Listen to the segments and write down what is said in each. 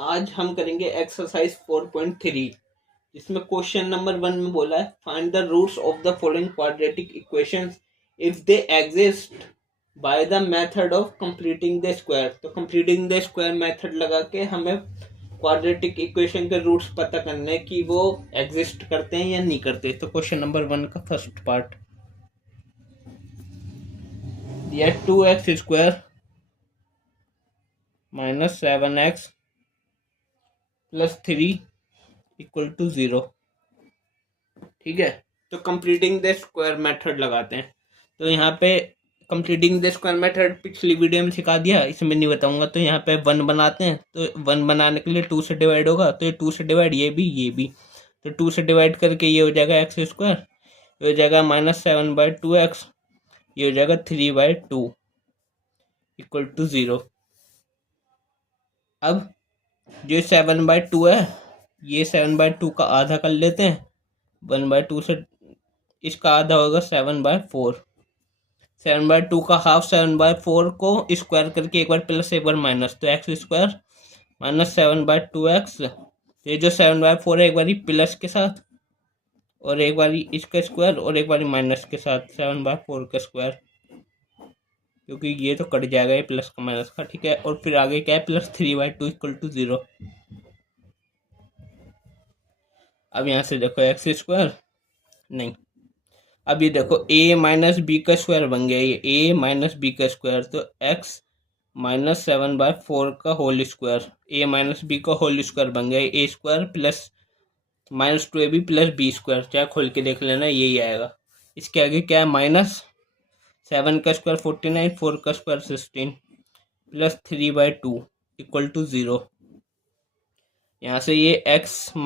आज हम करेंगे एक्सरसाइज 4.3 जिसमें क्वेश्चन नंबर 1 में बोला है find the roots of the following quadratic equations if they exist by the method of completing the square. तो कंप्लीटिंग द स्क्वायर मेथड लगा के हमें क्वाड्रेटिक इक्वेशन के रूट्स पता करने कि वो एग्जिस्ट करते हैं या नहीं करते। तो क्वेश्चन नंबर 1 का फर्स्ट पार्ट दिया 2x² - 7x + 3 = 0। ठीक है, तो कंप्लीटिंग द स्क्वायर मेथड लगाते हैं। तो यहाँ पे कंप्लीटिंग द स्क्वायर मेथड पिछली वीडियो में सिखा दिया, इसमें नहीं बताऊंगा। तो यहाँ पे 1 बनाते हैं, तो 1 बनाने के लिए 2 से डिवाइड होगा, तो ये 2 से डिवाइड, ये भी। तो 2 से डिवाइड करके ये हो जाएगा x², ये हो जाएगा -7/2x, ये हो जाएगा 3/2 = 0। अब जो 7/2 है, ये 7/2 का आधा कर लेते हैं। 1/2 से इसका आधा होगा 7/4। 7/2 का हाफ 7/4 को स्क्वायर करके एक बार प्लस एक बार माइनस, तो x² - 7/2x। ये जो 7/4 है एक बार प्लस के साथ और एक बार इसका स्क्वायर और एक बार माइनस के साथ 7/4 का स्क्वायर, क्योंकि ये तो कट जाएगा ये प्लस का माइनस का। ठीक है, और फिर आगे क्या है +3/2 = 0। अब यहाँ से देखो x² नहीं, अब ये देखो a - b का स्क्वायर बन गया, ये a - b का स्क्वायर, तो x - 7/4 का होल स्क्वायर, a - b का होल स्क्वायर बन गया, a² प्लस -2ab + b²। चाहे खोल के देख लेना, यही आएगा। इसके आगे क्या है -7 का स्क्वायर 49, 4 का स्क्वायर 16 + 3/2 = 0। यहाँ से ये x -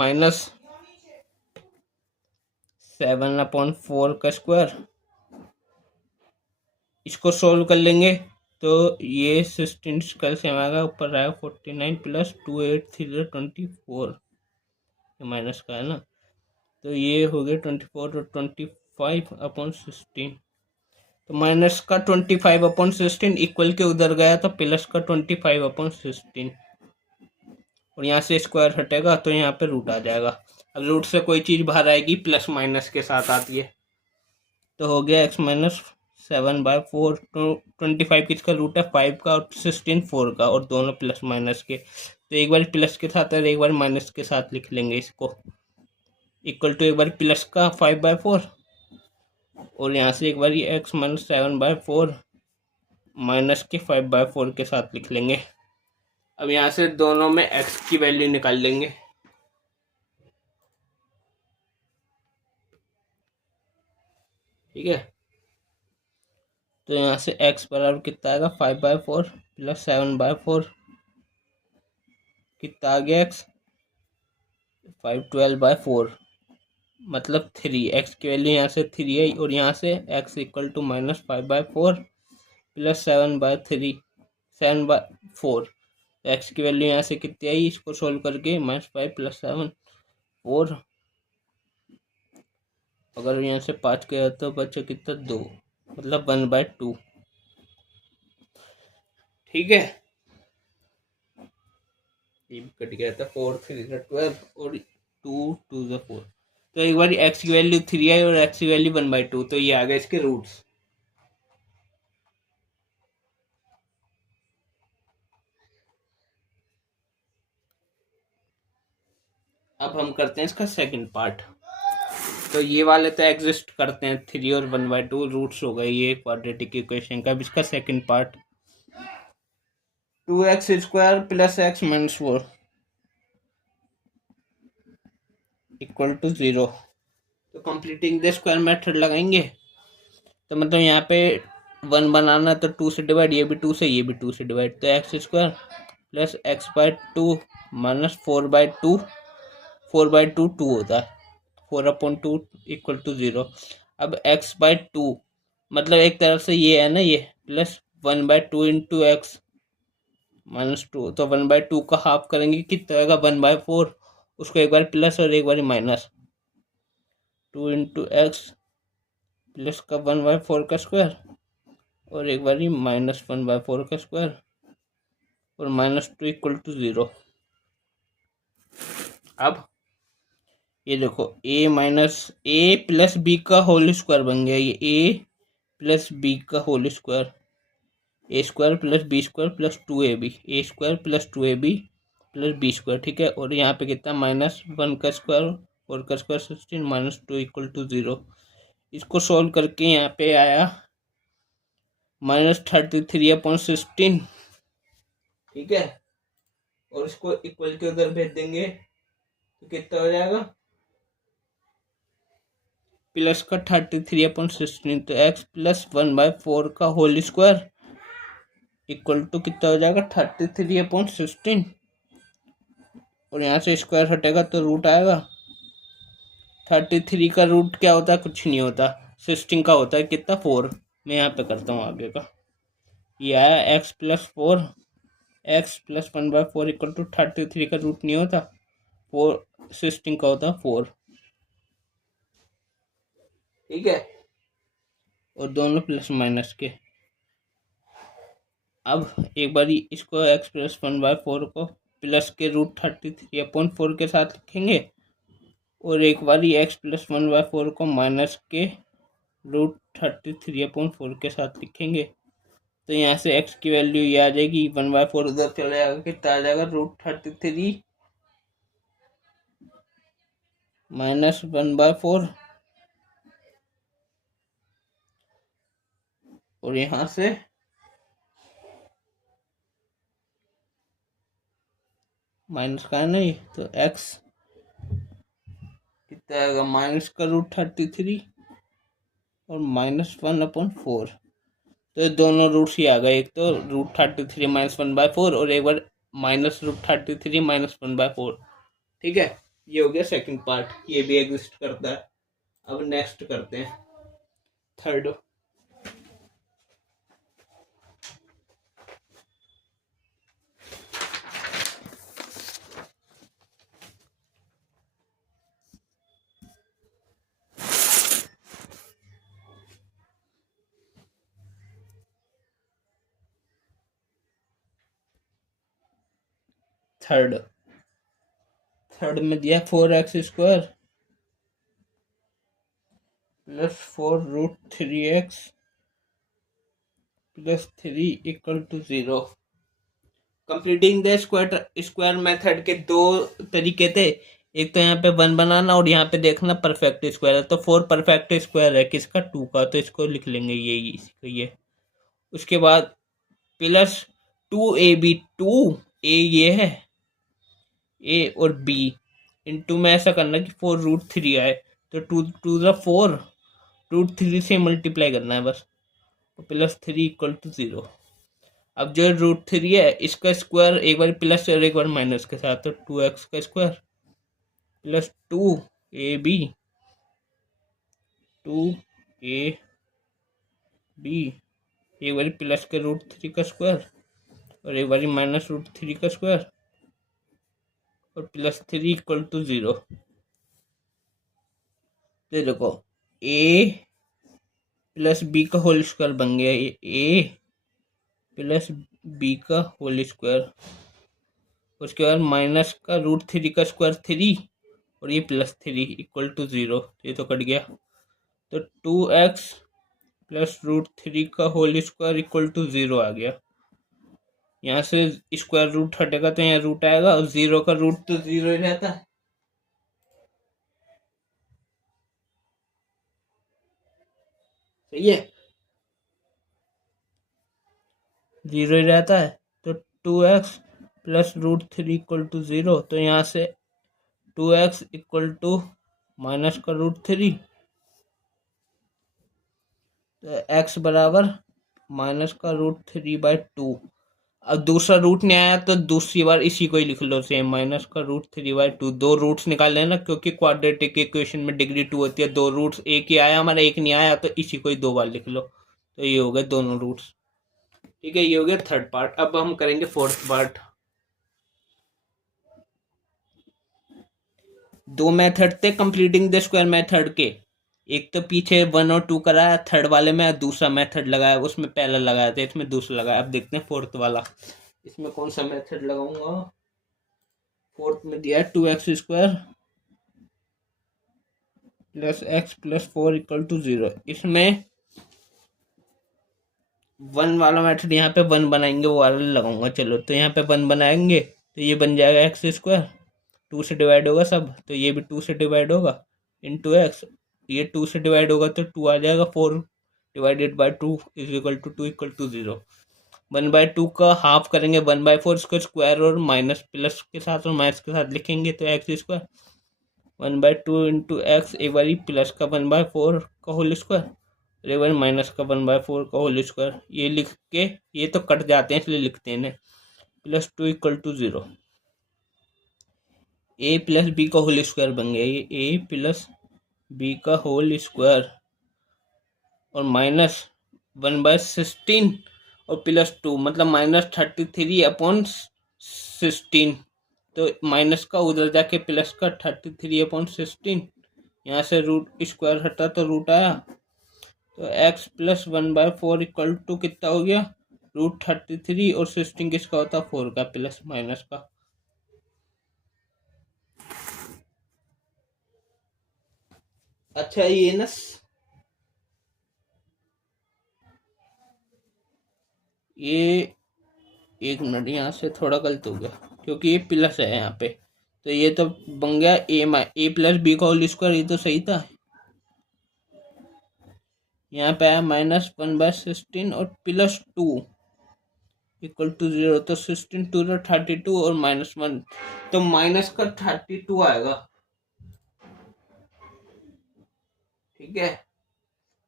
7/4 का स्क्वायर, इसको सोल्व कर लेंगे तो ये 16 कल से आएगा, ऊपर आएगा 49 + 2 8 3 24, माइनस का है ना, तो ये हो गया 24 और 25/16। तो माइनस का 25/16 इक्वल के उधर गया तो प्लस का 25/16, और यहाँ से स्क्वायर हटेगा तो यहाँ पे रूट आ जाएगा। अब रूट से कोई चीज़ बाहर आएगी प्लस माइनस के साथ आती है, तो हो गया x - 7/4। तो 25 किसका रूट है 5 का और 16 4 का, और दोनों प्लस माइनस के, तो एक बार प्लस के साथ और एक बार माइनस के साथ लिख लेंगे इसको। इक्वल टू एक बार प्लस का 5/4 और यहाँ से एक बार ये x - 7/4 माइनस के 5/4 के साथ लिख लेंगे। अब यहाँ से दोनों में x की वैल्यू निकाल लेंगे। ठीक है, तो यहाँ से x बराबर कितना आएगा 5/4 + 7/4, कितना आ गया x 512/4, मतलब 3। x की वैल्यू यहाँ से 3 है और यहाँ से x = -5/4 + 7/4। x की वैल्यू यहाँ से कितनी आई, इसको सोल्व करके -5 + 7 4, अगर यहाँ से 5 गया तो बचा कितना 2, मतलब 1/2। ठीक है, ये भी कट गया था, 4 3 12 और 2 2 4। तो एक बार x की वैल्यू 3 आई और x की वैल्यू 1/2, तो ये आ गए इसके रूट्स। अब हम करते हैं इसका सेकंड पार्ट। तो ये वाले तो एग्जिस्ट करते हैं, 3 और 1/2 रूट्स हो गए ये क्वाड्रेटिक इक्वेशन का। अब इसका सेकंड पार्ट 2x² + x - 4 = 0। तो कंप्लीटिंग द स्क्वायर मेथड लगाएंगे, तो मतलब यहाँ पे 1 बनाना, तो 2 से डिवाइड, ये भी 2 से, ये भी 2 से डिवाइड, तो x² + x/2 - 4/2, 4/2 2 होता है, 4/2 = 0। अब x/2 मतलब एक तरफ से ये है ना, ये प्लस 1/2 × x - 2, तो 1/2 का हाफ करेंगे कितना होगा 1/4, उसको एक बार प्लस और एक बार माइनस, 2 × x प्लस का 1/4 का स्क्वायर और एक बार -1/4 का स्क्वायर और -2 = 0। अब ये देखो A minus A plus B का होल स्क्वायर बन गया, ये ए प्लस बी का whole square, A square plus B square plus 2ab, A square plus 2ab plus B square, ठीक है। और यहाँ पे कितना -1 का स्क्वायर और का स्क्वायर 16 -2 = 0। इसको सॉल्व करके यहाँ पे आया -33/16, ठीक है। और इसको इक्वल के उधर भेज देंगे तो कितना हो जाएगा प्लस का 33/16, तो x प्लस 1/4 का होल स्क्वायर इक्वल टू कितना हो जाएगा 33/16, और यहाँ से स्क्वायर हटेगा तो रूट आएगा। 33 का रूट क्या होता है, कुछ नहीं होता, 16 का होता है कितना 4। मैं यहाँ पे करता हूँ आगे का, ये आया x plus 4, x plus 1/4 equal to 33 का रूट नहीं होता 4, 16 का होता 4, ठीक है। और दोनों प्लस माइनस के। अब एक बार इसको x प्लस 1/4 को प्लस के रूट 33/4 के साथ लिखेंगे, और एक बार x प्लस 1/4 को माइनस के रूट 33/4 के साथ लिखेंगे। तो यहाँ से x की वैल्यू ये आ जाएगी, 1/4 उधर चला जाएगा, कितना आ जाएगा √33 माइनस 1/4, और यहाँ से माइनस का है नहीं, तो x कितना आएगा माइनस का √33 और -1/4, तो ये दोनों रूट्स ही आ गए, एक तो √33 माइनस 1/4 और एक बार -√33 माइनस 1/4, ठीक है। ये हो गया सेकंड पार्ट, ये भी एग्जिस्ट करता है। अब नेक्स्ट करते हैं थर्ड। थर्ड में दिया 4x² plus 4√3x plus 3 = 0। Completing the square method के दो तरीके थे, एक तो यहाँ पे 1 बनाना और यहाँ पे देखना परफेक्ट स्क्वायर है, तो 4 परफेक्ट स्क्वायर है किसका 2 का, तो इसको लिख लेंगे ये। उसके बाद प्लस 2ab, 2a ये है a और b इंटू में ऐसा करना कि 4√3 आए, तो 2 × 4 √3 से मल्टीप्लाई करना है बस, तो प्लस 3 = 0। अब जो √3 है इसका स्क्वायर एक बार प्लस और एक बार माइनस के साथ, तो 2x का स्क्वायर प्लस 2ab एक बार प्लस के √3 का स्क्वायर और एक बार माइनस √3 का स्क्वायर और प्लस 3 = 0। तो देखो a प्लस बी का होल स्क्वायर बन गया, a प्लस बी का होल स्क्वायर, उसके बाद माइनस का √3 का स्क्वायर 3 और ये प्लस 3 = 0, ये तो कट गया, तो 2x प्लस √3 का होल स्क्वायर = 0 आ गया। यहाँ से स्क्वायर रूट हटेगा तो यहाँ रूट आएगा, और 0 का रूट तो 0 ही रहता है, सही है, 0 ही रहता है। तो 2x प्लस √3 = 0, तो यहाँ से 2x = माइनस का √3, तो x बराबर माइनस का √3/2। अब दूसरा रूट नहीं आया तो दूसरी बार इसी को ही लिख लो सेम, माइनस का √3/2। दो रूट्स निकाल लेना, क्योंकि क्वाड्रेटिक इक्वेशन में डिग्री 2 होती है, दो रूट्स एक ही आया हमारा, एक नहीं आया, तो इसी को ही 2 बार लिख लो, तो ये हो गए दोनों रूट्स, ठीक है। ये हो गया थर्ड पार्ट। अब हम करेंगे फोर्थ पार्ट। दो मेथड थे कंप्लीटिंग द स्क्वायर मेथड के, एक तो पीछे 1 और 2 कराया, थर्ड वाले में दूसरा मेथड लगाया, उसमें पहला लगाया था, इसमें दूसरा लगाया। अब देखते हैं फोर्थ वाला, इसमें कौन सा मेथड लगाऊंगा। फोर्थ में दिया है 2x² plus x plus 4 equal to 0। इसमें 1 वाला मेथड यहाँ पे 1 बनाएंगे, वो वाला लगाऊंगा। चलो तो यहाँ पे 1 बनाएंगे तो ये बन जाएगा x², 2 से डिवाइड होगा सब, तो ये भी 2 से डिवाइड होगा इंटू एक्स। ये 2 से डिवाइड होगा तो 2 आ जाएगा, 4 divided by 2 is equal to 2 equal to 0। 1/2 का हाफ करेंगे 1/4, इसको स्क्वायर और माइनस प्लस के साथ और माइनस के साथ लिखेंगे तो x²। 1/2 इंटू एक्स, एक बार प्लस का 1/4 का होल स्क्वायर, एक बार माइनस का 1/4 का होल स्क्वायर। ये लिख के ये तो कट जाते हैं इसलिए लिखते हैं ना, plus 2 equal to 0। A plus B का होल स्क्वायर बन गया, ये ए प्लस बी का होल स्क्वायर और माइनस 1/16 और प्लस 2 मतलब -33/16। तो माइनस का उधर जाके प्लस का 33/16, यहाँ से रूट स्क्वायर हटा तो रूट आया, तो x प्लस 1/4 इक्वल टू कितना हो गया, √33। और 16 किसका होता है, 4 का, प्लस माइनस का। अच्छा ये ना ये एक मिनट, यहाँ से थोड़ा गलत हो गया क्योंकि ये प्लस है यहाँ पे, तो ये तो बन गया ए प्लस बी का होल स्क्वायर, ये तो सही था। यहाँ पे आया -1/16 और प्लस 2 इक्वल टू 0, तो 16 2 32 और -1, तो माइनस का 32 आएगा। ठीक है,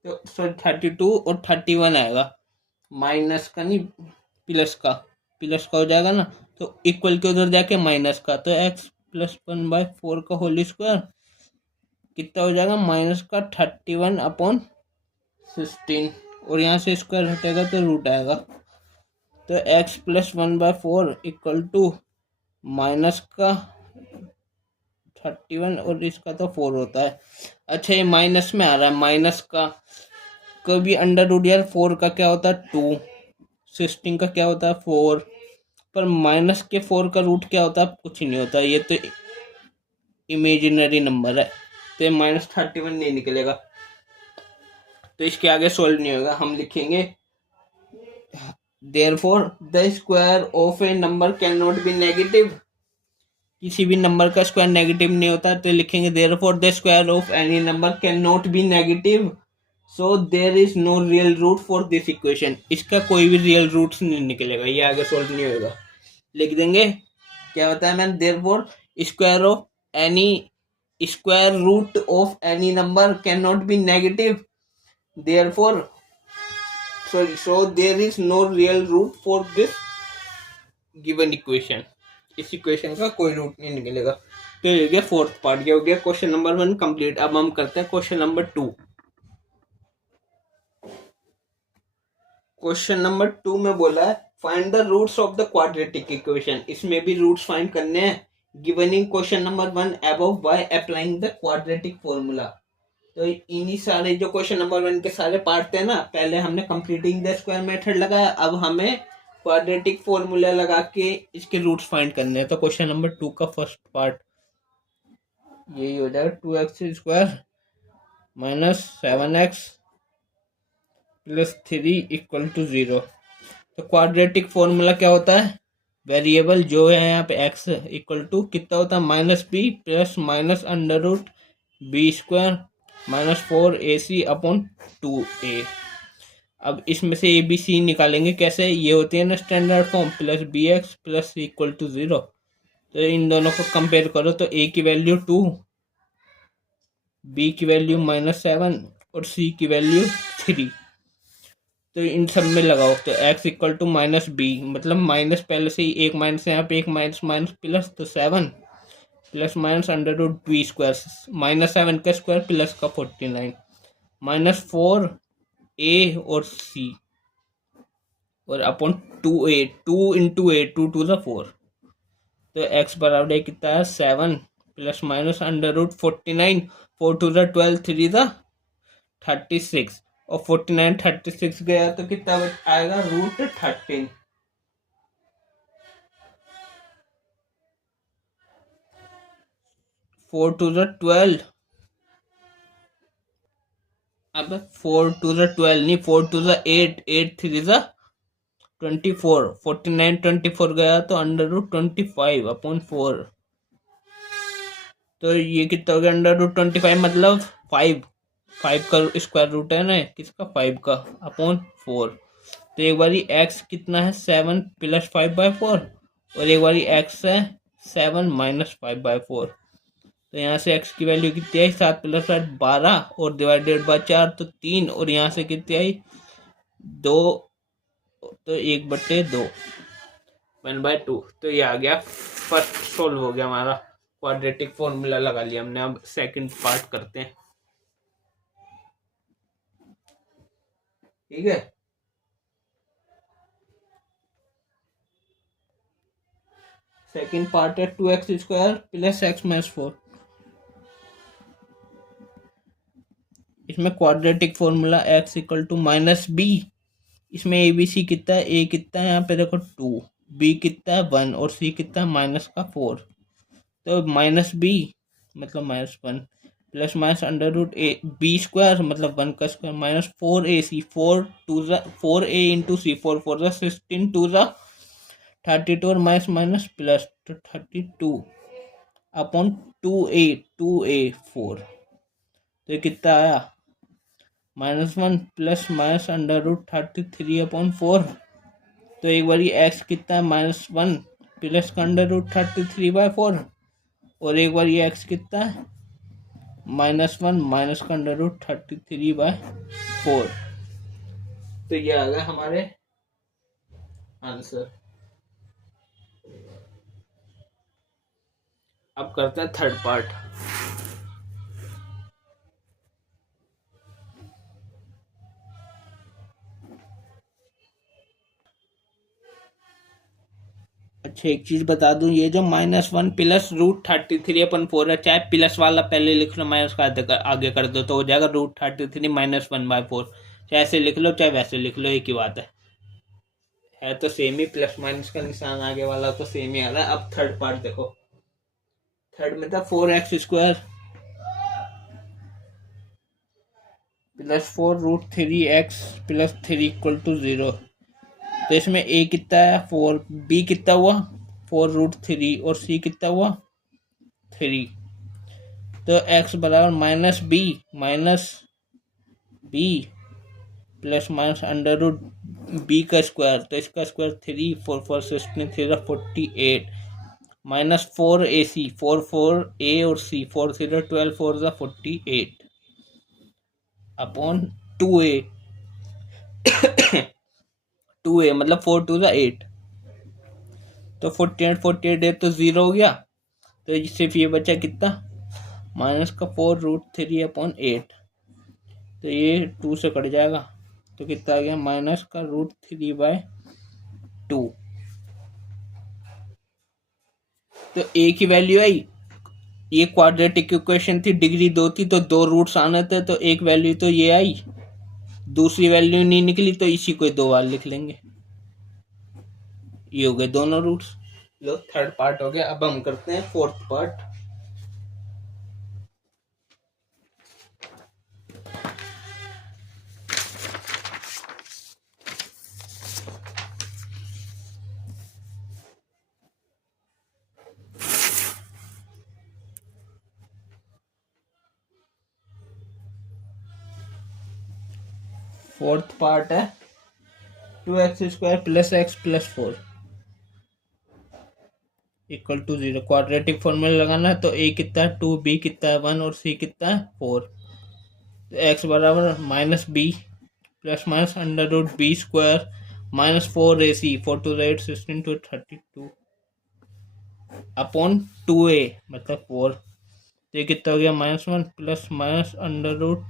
तो सॉरी 32 और 31 आएगा, माइनस का नहीं प्लस का हो जाएगा ना, तो इक्वल के उधर जाके माइनस का, तो x प्लस 1/4 का होल स्क्वायर कितना हो जाएगा, माइनस का 31/16 और यहाँ से स्क्वायर हटेगा तो रूट आएगा, तो x plus 1/4 equal to minus का 31 और इसका तो 4 होता है। अच्छा ये माइनस में आ रहा है, माइनस का कभी अंडर रूट, यार 4 का क्या होता है 2, 16 का क्या होता है 4, पर माइनस के 4 का रूट क्या होता है, कुछ नहीं होता, ये तो इमेजिनरी नंबर है, तो -31 नहीं निकलेगा, तो इसके आगे सोल्व नहीं होगा। हम लिखेंगे therefore the square of A number can not be negative, किसी भी नंबर का स्क्वायर नेगेटिव नहीं होता, तो लिखेंगे therefore the square of any number can not be negative, so there is no real root for this equation. इसका कोई भी रियल रूट नहीं निकलेगा, ये आगे सोल्व नहीं होगा। लिख देंगे क्या बताया मैंने, therefore square root of any number can not be negative, therefore so there is no real root for this given equation। इस इक्वेशन का कोई रूट नहीं निकलेगा। तो ये हो गया फोर्थ पार्ट, ये हो गया क्वेश्चन नंबर 1 कंप्लीट। अब हम करते हैं क्वेश्चन नंबर 2। क्वेश्चन नंबर 2 में बोला है find the roots of the quadratic equation. इसमें भी रूट्स फाइंड करने हैं given in question number 1 above by applying the quadratic formula. तो इन्हीं सारे जो क्वेश्चन नंबर 1 के सारे पार्ट थे ना, पहले हमने कंप्लीटिंग द स्क्वायर मेथड लगाया, अब हमें क्वाड्रेटिक फॉर्मूला लगा के इसके रूट्स फाइंड करने हैं। तो क्वेश्चन नंबर 2 का फर्स्ट पार्ट यही हो जाएगा, 2x² minus 7x plus 3 equal to 0। तो क्वाड्रेटिक फॉर्मूला क्या होता है, वेरिएबल जो है यहाँ पे x इक्वल टू कितना होता है, -b plus minus under root b² -4ac/2a। अब इसमें से ए बी सी निकालेंगे कैसे, ये होती है ना standard form, plus bx plus c equal to 0। तो इन दोनों को कंपेयर करो तो a की वैल्यू 2, b की वैल्यू -7 और c की वैल्यू 3। तो इन सब में लगाओ तो x इक्वल टू -b, मतलब माइनस पहले से ही एक माइनस यहाँ पे एक माइनस माइनस प्लस, तो 7 plus minus under root b² -7 का स्क्वायर प्लस का 49 -4a और c और upon 2a, 2 into a, 2 to the 4। तो x बराबर है कितना है 7 plus minus under root 49, 4 to the 12, 3 the 36 और 49 36 गया तो कितना आएगा √13। 4 to the 12, अब 4 to the 12 नहीं, 4 to the 8, 8 3 the 24, 49 24 गया तो अंडर रूट 25 अपॉन 4, तो ये कितना हो गया अंडर रूट 25 मतलब 5 का स्क्वायर रूट है ना किसका 5 का अपॉन 4। तो एक बारी x कितना है 7 प्लस 5/4 और एक बारी x है 7 माइनस 5/4। तो यहाँ से x की वैल्यू कितनी आई 7 प्लस 8 12 और डिवाइडेड बाय 4 तो 3 और यहाँ से कितनी आई 2 तो 1/2 1/2। तो ये आ गया फर्स्ट सोल्व हो गया हमारा क्वाड्रेटिक फॉर्मूला लगा लिया हमने। अब सेकंड पार्ट करते हैं, ठीक है। सेकंड पार्ट है 2x² प्लस x माइनस 4। इसमें quadratic formula x equal to minus B. इसमें ए बी सी कितना है, ए कितना है यहाँ पे देखो 2, बी कितना है 1 और सी कितना है माइनस का 4। तो माइनस बी मतलब -1 plus minus under root A B square मतलब 1 का square minus 4ac 4a into सी 4 4 16 2 32 और माइनस माइनस प्लस तो 32 अपॉन 2a 4। तो ये कितना आया -1 plus minus under root 33 upon 4। तो एक बारी x कितना है -1 प्लस का अंडर रूट 33/4 और एक बार ये x कितना है -1 माइनस का अंडर रूट 33/4। तो ये आ गया हमारे आंसर। अब करते हैं थर्ड पार्ट। अच्छा एक चीज बता दूं, ये जो -1 प्लस रूट 33/4 है, चाहे प्लस वाला पहले लिख लो माइनस का आगे कर दो तो हो जाएगा रूट 33 -1/4। चाहे ऐसे लिख लो चाहे वैसे लिख लो, एक ही बात है तो सेम ही, प्लस माइनस का निशान आगे वाला तो सेम ही आ रहा है। अब थर्ड पार्ट देखो, थर्ड में था 4x² plus 4 root 3x plus 3 equal to 0। तो इसमें a कितना है 4, b कितना हुआ 4 रूट 3 और c कितना हुआ 3। तो x बराबर minus b plus minus under root b का स्क्वायर, तो इसका स्क्वायर 3 4 4 16 3 48 माइनस 4ac 4 a और c 4 3 12 4 48 अपॉन 2a 2a मतलब 4 2 8 तो 48 तो 0 हो गया। तो सिर्फ ये बचा कितना माइनस का 4 रूट 3 अपॉन 8। तो ये 2 से कट जाएगा तो कितना आ गया माइनस का रूट 3/2। तो a की वैल्यू आई, ये क्वाड्रेटिक इक्वेशन थी, डिग्री 2 थी तो 2 रूट्स आने थे, तो एक वैल्यू तो ये आई, दूसरी वैल्यू नहीं निकली तो इसी को 2 बार लिख लेंगे। ये हो गए दोनों रूट्स। लो थर्ड पार्ट हो गया। अब हम करते हैं फोर्थ पार्ट। फोर्थ पार्ट है 2x² plus x plus 4 equal to 0। Quadratic formula लगाना है तो a कितना है 2, b कितना है 1 और c कितना है 4। तो x बराबर -b plus minus under root b square minus 4ac 4 to the 8 16 to 32 upon 2a मतलब 4। तो ये कितना हो गया -1 plus minus under root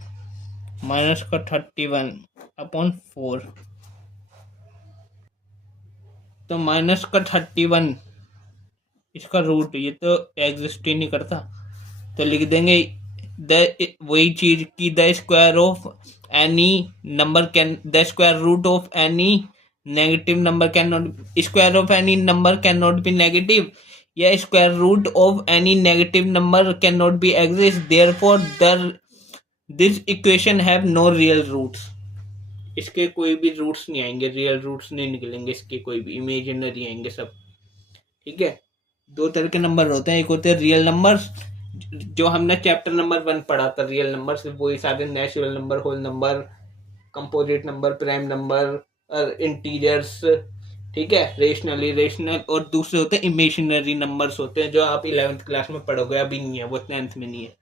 minus का 31 अपॉन 4। तो माइनस का 31 इसका रूट, ये तो एग्जिस्ट ही नहीं करता, तो लिख देंगे वही चीज की the square of any number can the square root of any negative number can not square of any number can not be negative या square root of any negative number can not be exist, therefore this equation have no real roots. इसके कोई भी roots नहीं आएंगे, real roots नहीं निकलेंगे इसके, कोई भी इमेजिनरी आएंगे सब। ठीक है, दो तरह के नंबर होते हैं, एक होते हैं रियल नंबर्स, जो हमने चैप्टर नंबर 1 पढ़ा था, रियल नंबर सिर्फ वही सारे, natural number, whole number, composite number, prime number और इंटीजर्स। ठीक है, रेशनल इरेशनल। और दूसरे होते हैं इमेजिनरी नंबर्स होते हैं, जो आप 11th क्लास में पढ़ोगे, अभी नहीं है वो, 10th में नहीं है।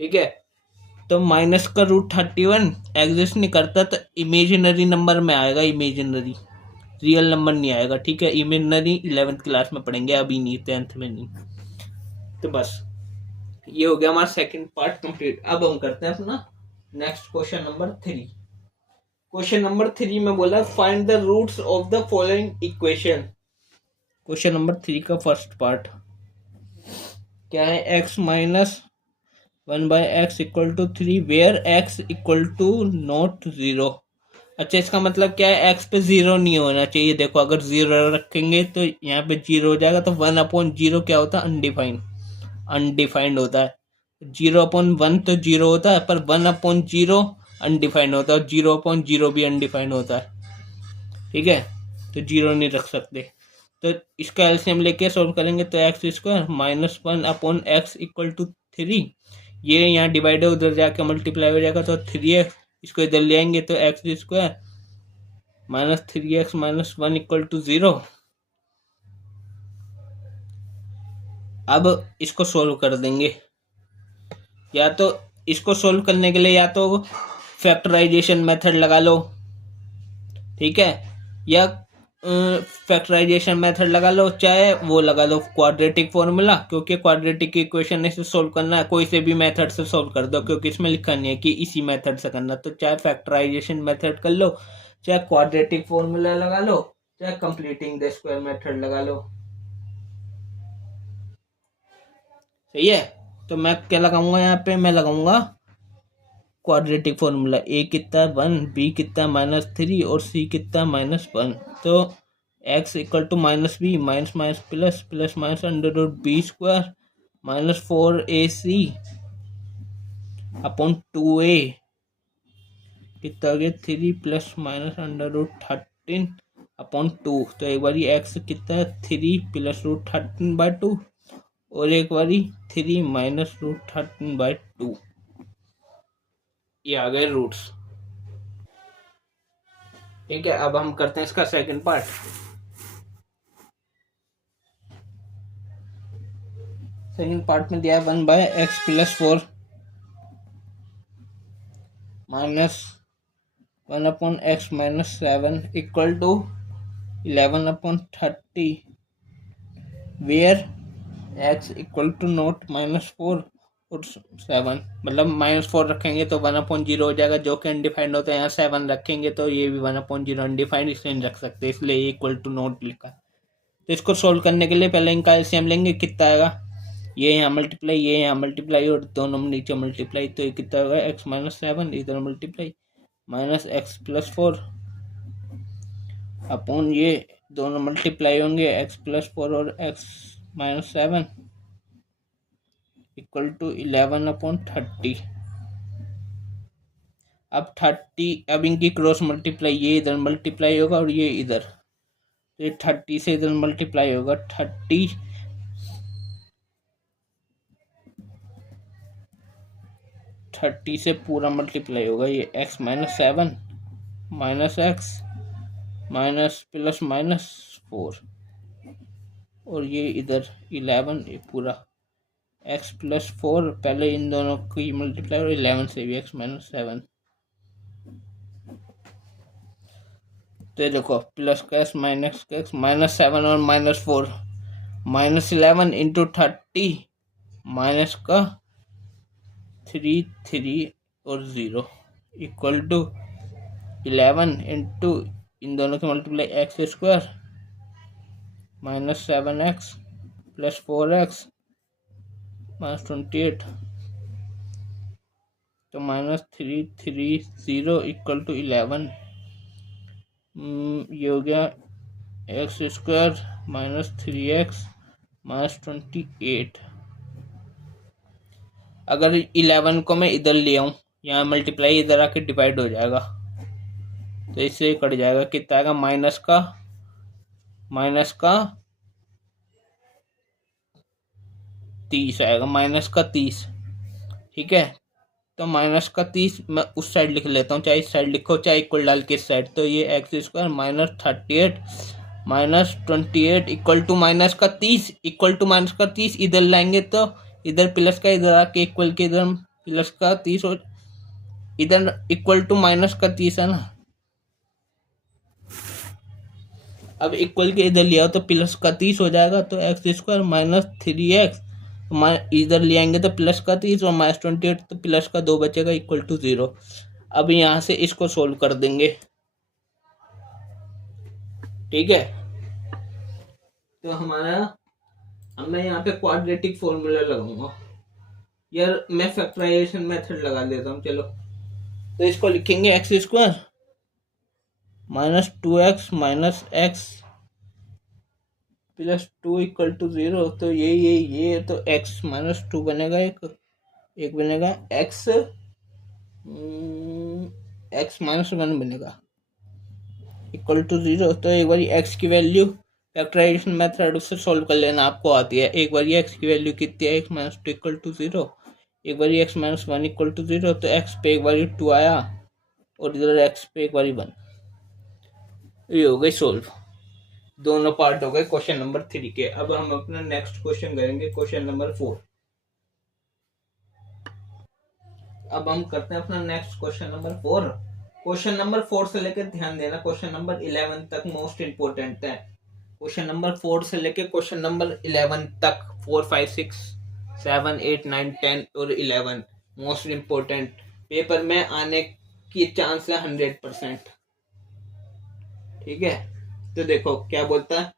ठीक है, तो माइनस का रूट 31 एग्जिस्ट नहीं करता, तो इमेजिनरी नंबर में आएगा, इमेजिनरी, रियल नंबर नहीं आएगा। ठीक है, इमेजिनरी 11th क्लास में पढ़ेंगे, अभी नहीं, 10th में नहीं। तो बस ये हो गया हमारा सेकंड पार्ट कंप्लीट। अब हम करते हैं अपना next question number 3। Question number 3 में बोला find the roots of the following equation. Question number 3 का फर्स्ट पार्ट क्या है, x minus 1/x equal to 3 where x equal to not 0। अच्छा, इसका मतलब क्या है, x पे 0 नहीं होना चाहिए। देखो, अगर 0 रखेंगे तो यहाँ पे 0 हो जाएगा, तो 1/0 क्या होता है, अनडिफाइंड, अनडिफाइंड होता है। 0/1 तो 0 होता है, पर 1/0 अनडिफाइंड होता है, और 0/0 भी अनडिफाइंड होता है। ठीक है, तो 0 नहीं रख सकते। तो इसका एलसीएम लेके सोल्व करेंगे, तो x square minus 1/x equal to 3, ये यहाँ डिवाइड है, उधर जाके मल्टीप्लाई हो जाएगा, तो 3x, इसको इधर ले आएंगे, तो x square minus 3x minus 1 equal to 0। अब इसको सोल्व कर देंगे, या तो इसको सोल्व करने के लिए या तो फैक्टराइजेशन मेथड लगा लो, ठीक है, या फैक्टराइजेशन मेथड लगा लो, चाहे वो लगा लो क्वाड्रेटिक फॉर्मूला, क्योंकि क्वाड्रेटिक इक्वेशन इसे सोल्व करना है, कोई से भी मेथड से सोल्व कर दो, क्योंकि इसमें लिखा नहीं है कि इसी मेथड से करना। तो चाहे फैक्टराइजेशन मेथड कर लो, चाहे क्वाड्रेटिक फॉर्मूला लगा लो, चाहे कंप्लीटिंग द स्क्वायर मेथड लगा लो। सही है, तो मैं क्या लगाऊंगा, यहाँ पे मैं लगाऊंगा क्वाड्रेटिक फॉर्मूला। ए कितना 1, बी कितना -3 और सी कितना -1। तो x equal to minus b minus minus plus plus minus under root b square minus 4ac upon 2a कितना हो गया 3 plus minus under root 13 upon 2। तो एक बारी x कितना है 3 प्लस रूट 13/2 और एक बारी 3 माइनस रूट 13/2। ये आ गए रूट्स। ठीक है, अब हम करते हैं इसका सेकंड पार्ट। सेकंड पार्ट में दिया है 1/x plus 4 minus 1/x minus 7 equal to 11/30 where x equal to not -4 और 7। मतलब -4 रखेंगे तो 1/0 हो जाएगा, जो कि अनडिफाइंड होता है। यहाँ 7 रखेंगे तो ये भी 1/0 अनडिफाइंड, इसलिए नहीं रख सकते, इसलिए इक्वल टू नॉट लिखा। तो इसको सोल्व करने के लिए पहले इनका एलसीएम लेंगे, कितना आएगा, ये यहाँ मल्टीप्लाई, ये यहाँ मल्टीप्लाई और दोनों में नीचे मल्टीप्लाई, तो ये कितना होगा x माइनस 7 इधर multiply minus x plus 4 upon ये दोनों मल्टीप्लाई होंगे x प्लस 4 और x माइनस 7 इक्वल टू 11/30। अब 30, अब इनकी क्रॉस मल्टीप्लाई, ये इधर मल्टीप्लाई होगा और ये इधर, तो ये 30 से इधर मल्टीप्लाई होगा, 30 से पूरा मल्टीप्लाई होगा, ये x minus 7 minus x minus plus minus 4 और ये इधर 11, ये पूरा x प्लस 4, पहले इन दोनों की मल्टीप्लाई और 11 से भी x माइनस 7। तो देखो प्लस का x माइनस का x माइनस 7 और -4 -11 इंटू 30 माइनस का 3 3 और 0 इक्वल टू 11 इंटू इन दोनों के multiply x square minus 7x plus 4x minus 28, तो -330 इक्वल टू 11। ये हो गया x स्क्वायर माइनस 3x -28। अगर 11 को मैं इधर ले आऊँ, यहाँ मल्टीप्लाई इधर आके डिवाइड हो जाएगा, तो इससे कट जाएगा। कितना आएगा? माइनस का 30 आएगा, -30। ठीक है, तो -30 मैं उस साइड लिख लेता हूँ, चाहे इस साइड लिखो चाहे इक्वल डाल के इस साइड। तो ये x² -38 -28 equal to -30 equal to -30 इधर लाएंगे तो इधर प्लस का इधर आके इक्वल के इधर +30 और इधर इक्वल टू -30 है ना। अब इक्वल के इधर लिया तो +30 हो जाएगा, तो x² -3x इधर ले आएंगे तो +30 और -28 तो +2 बचेगा इक्वल टू 0। अब यहाँ से इसको सोल्व कर देंगे। ठीक है, तो हमारा, अब मैं यहाँ पे क्वाड्रेटिक फॉर्मूला लगाऊंगा यार, मैं फैक्टराइजेशन मेथड लगा देता हूँ। चलो, तो इसको लिखेंगे x² -2x - x +2 equal to 0। तो ये तो x -2 बनेगा, एक बनेगा x -1 बनेगा इक्वल टू 0। तो एक बार x की वैल्यू फैक्टराइजेशन मेथड से सॉल्व कर लेना, आपको आती है। एक बार x की वैल्यू कितनी है? x -2 equal to 0। एक बार x -1 इक्वल टू 0, तो x पे एक बार 2 आया और इधर x पे एक बार 1। ये हो गई सोल्व, दोनों पार्ट हो गए क्वेश्चन नंबर 3 के। अब हम अपना नेक्स्ट क्वेश्चन करेंगे, क्वेश्चन नंबर 4। अब हम करते हैं अपना next question number 4। Question number 4 से लेकर ध्यान देना, क्वेश्चन नंबर 11 तक मोस्ट इंपोर्टेंट है। क्वेश्चन नंबर 4 से लेकर क्वेश्चन नंबर 11 तक, 4, 5, 6, 7, 8, 9, 10 और 11 मोस्ट इंपोर्टेंट, पेपर में आने की चांस है 100%। ठीक है, तो देखो क्या बोलता है।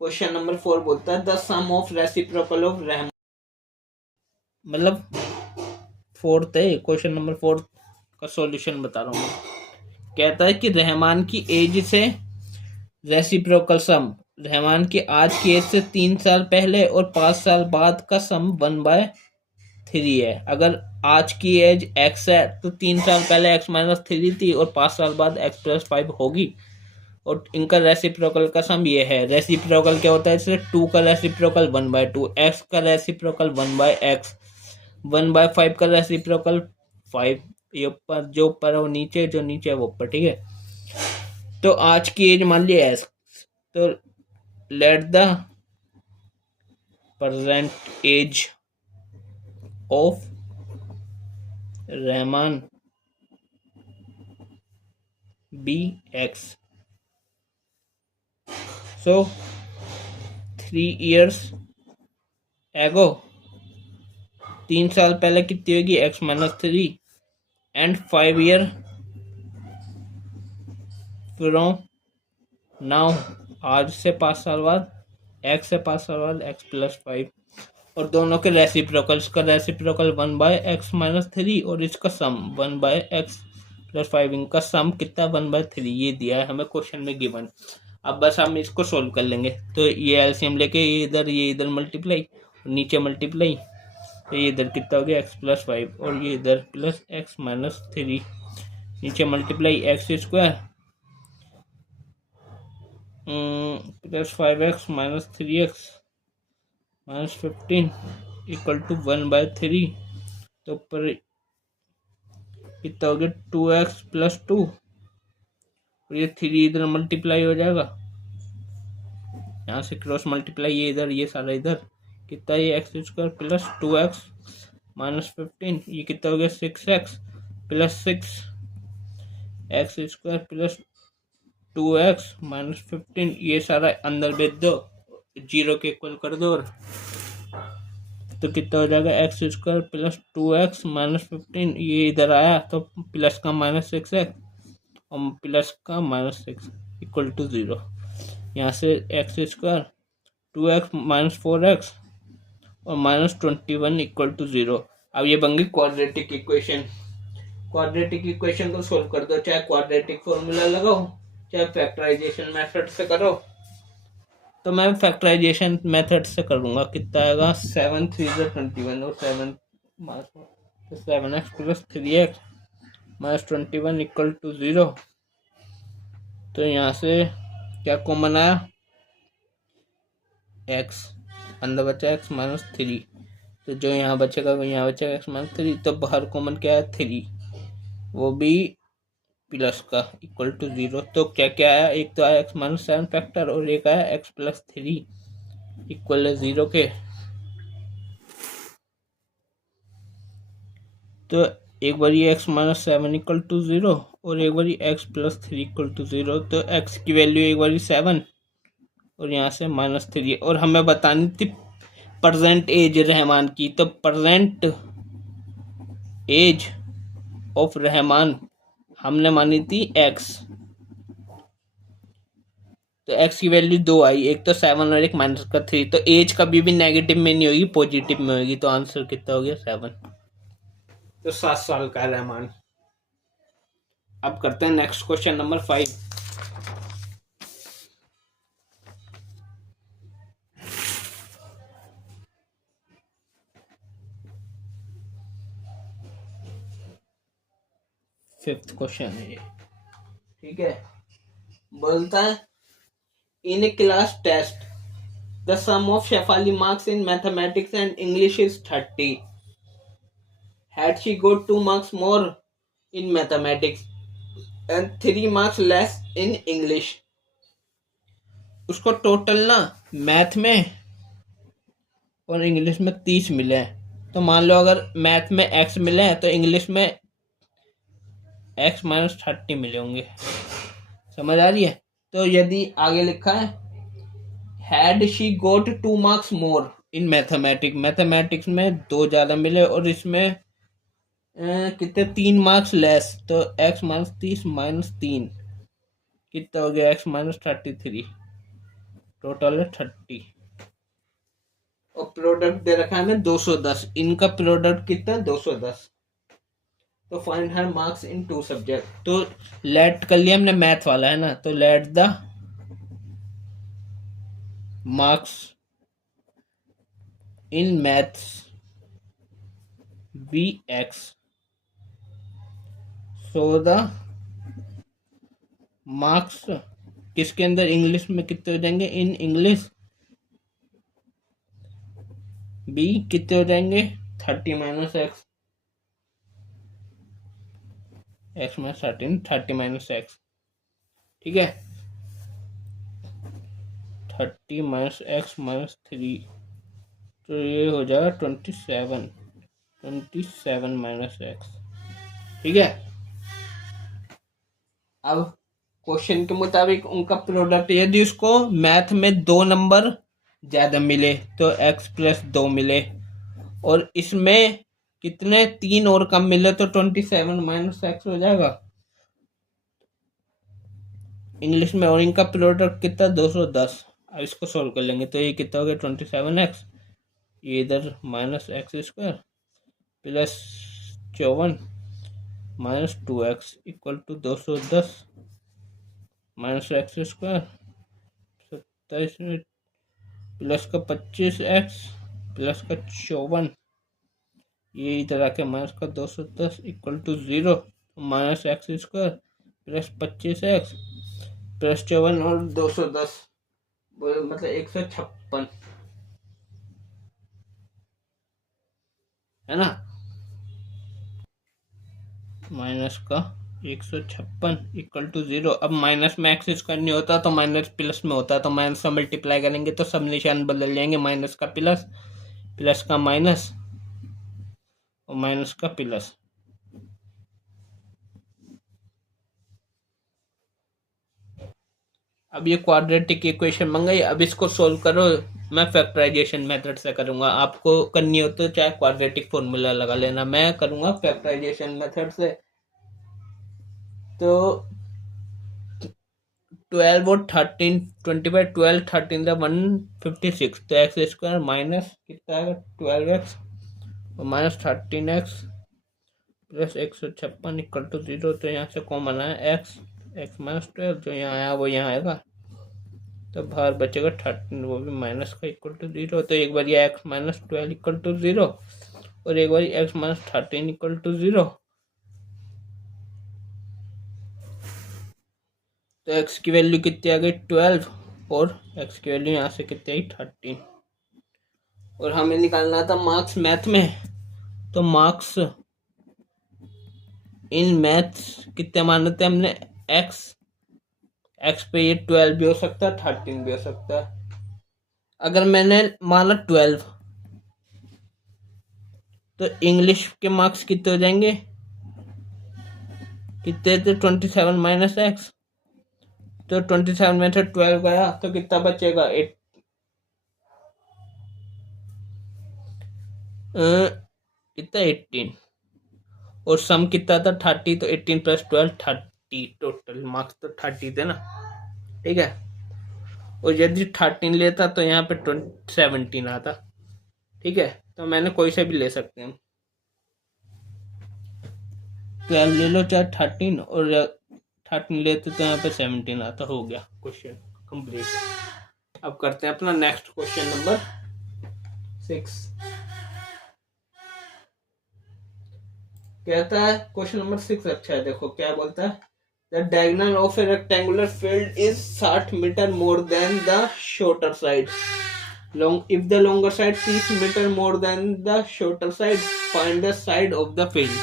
क्वेश्चन नंबर 4 बोलता है the sum of reciprocal of Rahman, मतलब 4th है क्वेश्चन नंबर 4 का सॉल्यूशन बता रहा हूँ मैं। कहता है कि रहमान की एज से रेसिप्रोकल सम, रहमान की आज की एज से 3 साल पहले और 5 साल बाद का सम 1/3 है। अगर आज की एज x है तो 3 साल पहले x -3 थी और 5 साल बाद x + 5 होगी, और इनका रेसिप्रोकल का सम ये है। रेसिप्रोकल क्या होता है? इसलिए 2 का रेसिप्रोकल 1/2, x का रेसिप्रोकल 1/x, 1/5 का रेसिप्रोकल 5। ये ऊपर, जो ऊपर है वो नीचे, जो नीचे है वो ऊपर। ठीक है, तो आज की एज मान लिया x, तो let the present age of Rahman be x। So 3 years ago, 3 साल पहले कितनी होगी? x -3 and 5 year from now, आज से 5 साल बाद, x से 5 साल बाद x + 5, और दोनों के रेसिप्रोकल, इसका रेसिप्रोकल 1/x -3 और इसका सम 1/x + 5। इनका सम कितना? 1/3। ये दिया है हमें क्वेश्चन में गिवन। अब बस हम इसको सोल्व कर लेंगे। तो ये एलसीएम लेके ये इधर मल्टीप्लाई, नीचे मल्टीप्लाई, तो ये इधर कितना हो गया? x + 5 और ये इधर +x -3, नीचे multiply x² +5x - 3x -15 equal to 1/3। तो ऊपर कितना हो गया? 2x + 2 और ये 3 इधर मल्टीप्लाई हो जाएगा, यहाँ से क्रॉस मल्टीप्लाई, ये इधर, ये सारा इधर, कितना? ये x² + 2x -15, ये कितना हो गया? 6x + 6 x² + 2x -15, ये सारा अंदर भेज दो, 0 के इक्वल कर दो, और तो कितना हो जाएगा? x² + 2x -15, ये इधर आया तो प्लस का -6x और प्लस का -6 इक्वल टू 0। यहाँ से x² 2x -4x और -21 इक्वल टू 0। अब ये बन गई क्वाड्रेटिक इक्वेशन। क्वाड्रेटिक इक्वेशन को सोल्व कर दो, चाहे क्वाड्रेटिक फॉर्मूला लगाओ चाहे फैक्टराइजेशन मेथड से करो, तो मैं फैक्टराइजेशन मेथड से करूँगा। कितना आएगा 7 3 21 और 7 तो 7x plus 3x minus 21 equal to 0। तो यहाँ से क्या कॉमन आया x, अंदर बचा x माइनस 3, तो जो यहाँ बचेगा वो यहाँ बचेगा x माइनस 3। तो बाहर कॉमन क्या है 3, वो भी प्लस का इक्वल टू 0। तो क्या क्या आया, एक तो आया x माइनस 7 फैक्टर और एक आया x प्लस 3 इक्वल 0 के। तो एक बार ये x माइनस 7 इक्वल टू 0 और एक बार x प्लस 3 इक्वल टू 0। तो x की वैल्यू एक बार 7 और यहाँ से माइनस 3, और हमें बतानी थी प्रेजेंट एज रहमान की। तो प्रेजेंट एज ऑफ रहमान हमने मानी थी x। तो x की वैल्यू 2 आई, एक तो 7 और एक माइनस का 3। तो एज कभी भी नेगेटिव में नहीं होगी, पॉजिटिव में होगी। तो आंसर कितना हो गया 7। तो 7 साल का है रहमान। अब करते हैं next question number 5। Fifth question है ये, ठीक है। बोलता है in a class test the sum of Shefali marks in mathematics and English is 30। Had she got 2 marks more in mathematics and 3 marks less in English। उसको टोटल ना math में और इंग्लिश में 30 मिले हैं। तो मान लो अगर मैथ में x मिले हैं तो इंग्लिश में x माइनस 30 मिले होंगे। समझ आ रही है। तो यदि आगे लिखा है had she got 2 marks more in mathematics, mathematics में 2 ज़्यादा मिले और इसमें कितने 3 मार्क्स लेस। तो x माइनस 30 माइनस 3 कितना हो गया x माइनस 33, टोटल है 30। और प्रोडक्ट दे रखा है हमें 210, इनका प्रोडक्ट कितना 210। तो find her marks in 2 subject. तो लेट कर लिया हमने मैथ वाला है ना, तो let the marks in maths be x, so the marks किसके अंदर इंग्लिश में कितने हो जाएंगे, इन इंग्लिश बी कितने हो जाएंगे 30 minus x, x minus 13 30 minus x, ठीक है। 30 माइनस एक्स माइनस 3, तो ये हो जाएगा 27 माइनस एक्स, ठीक है। अब क्वेश्चन के मुताबिक उनका प्रोडक्ट, यदि उसको मैथ में 2 नंबर ज़्यादा मिले तो x प्लस 2 मिले, और इसमें कितने 3 और कम मिले तो 27 माइनस एक्स हो जाएगा इंग्लिश में। और इनका प्रोडक्ट कितना 210। अब इसको सोल्व कर लेंगे तो ये कितना हो गया 27x, ये इधर minus x square plus 54 minus 2x equal to 210 minus x square 27 plus का 25x प्लस का 54, ये इधर आके माइनस का 210 equal to 0 minus x square plus 25x plus 54 और 210 मतलब 156 है ना, माइनस का 156 इक्वल टू 0। अब माइनस में एक्स स्क्वायर नहीं होता तो माइनस प्लस में होता है, तो माइनस का मल्टीप्लाई करेंगे तो सब निशान बदल जाएंगे, माइनस का प्लस, प्लस का माइनस और माइनस का प्लस। अब ये क्वाड्रेटिक इक्वेशन बन गई। अब इसको सोल्व करो, मैं फैक्टराइजेशन मेथड से करूंगा, आपको करनी हो तो चाहे क्वाड्रेटिक फॉर्मूला लगा लेना, मैं करूंगा फैक्टराइजेशन मेथड से। तो 12 और 13 25 12 13 156, तो एक्स स्क्वायर माइनस कितना आएगा 12x और minus 13x plus 156 equal to 0। तो यहाँ से कॉमन आया x, x माइनस 12 जो यहाँ आया वो यहाँ आएगा, तो बाहर बचेगा 13, वो भी माइनस का इक्वल टू 0। तो एक बार ये एक्स माइनस 12 इक्वल टू 0 और एक बार एक्स माइनस 13 इक्वल टू 0। तो एक्स की वैल्यू कितनी आ गई 12 और एक्स की वैल्यू यहाँ से कितनी आई 13। और हमें निकालना था मार्क्स मैथ में। तो मार्क्स इन मैथ्स कितने माने थे हमने, एक्स पे ये 12 भी हो सकता है 13 भी हो सकता है। अगर मैंने माना 12 तो इंग्लिश के मार्क्स कितने हो जाएंगे, कितने थे 27 माइनस एक्स। तो 27 में से 12 गया तो कितना बचेगा 8, कितना 18 और सम कितना था 30। तो 18 प्लस 12 30, टोटल मार्क्स तो 30 थे ना, ठीक है। और यदि 13 लेता तो यहाँ पे 17 आता, ठीक है। तो मैंने कोई से भी ले सकते हैं, 12 ले लो चाहे 13, और 13 लेते तो यहाँ पे 17 आता। हो गया क्वेश्चन कंप्लीट। अब करते हैं अपना नेक्स्ट क्वेश्चन नंबर 6। कहता है क्वेश्चन नंबर 6 अच्छा है, देखो क्या बोलता है। The diagonal of a rectangular field is 60 metre more than the shorter side. If the longer side 30 meter more than the shorter side, find the side of the field।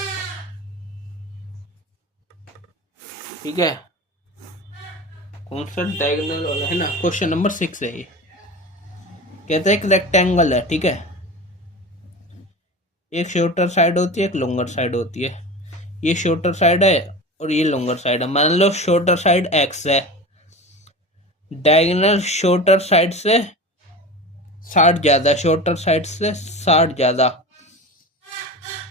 ठीक है, कौन सा डायगोनल वाला है ना, क्वेश्चन नंबर 6 है ये। कहता है एक रेक्टेंगल है, ठीक है, एक शॉर्टर साइड होती है एक लॉन्गर साइड होती है। ये शॉर्टर साइड है और ये लॉन्गर साइड है। मान लो शॉर्टर साइड एक्स है, डायगोनल शॉर्टर साइड से 60 ज्यादा, शॉर्टर साइड से 60 ज्यादा,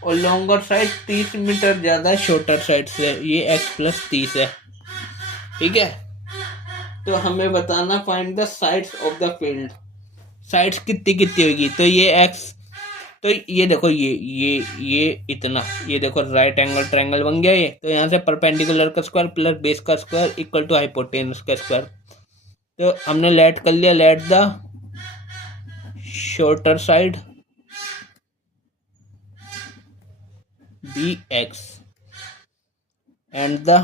और लॉन्गर साइड 30 मीटर ज्यादा है शॉर्टर साइड से। ये x प्लस 30 है, ठीक है। तो हमें बताना find the sides of the field. Sides कितनी कितनी होगी, तो ये x, तो ये देखो ये इतना, ये देखो राइट एंगल ट्रायंगल बन गया ये। तो यहाँ से परपेंडिकुलर का स्क्वायर प्लस बेस का स्क्वायर इक्वल टू हाइपोटेनस का स्क्वायर। तो हमने लेट कर लिया, let the shorter side bx and the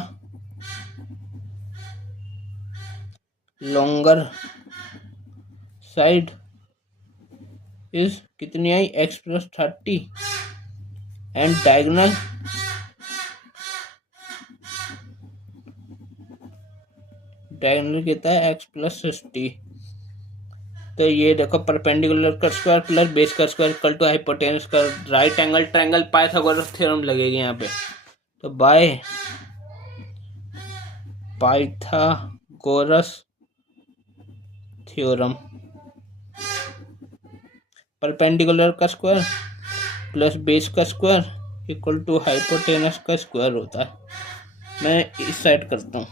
longer side is कितनी आई x प्लस 30 एंड डायगोनल कितना है x प्लस 60। तो ये देखो परपेंडिकुलर का स्क्वायर प्लस बेस का स्क्वायर इक्वल टू हाइपोटेनस का right angle triangle Pythagoras theorem लगेगी यहाँ पे। तो बाय पाइथागोरस थ्योरम परपेंडिकुलर का स्क्वायर प्लस बेस का स्क्वायर इक्वल टू हाइपोटेनस का स्क्वायर होता है। मैं इस साइड करता हूँ,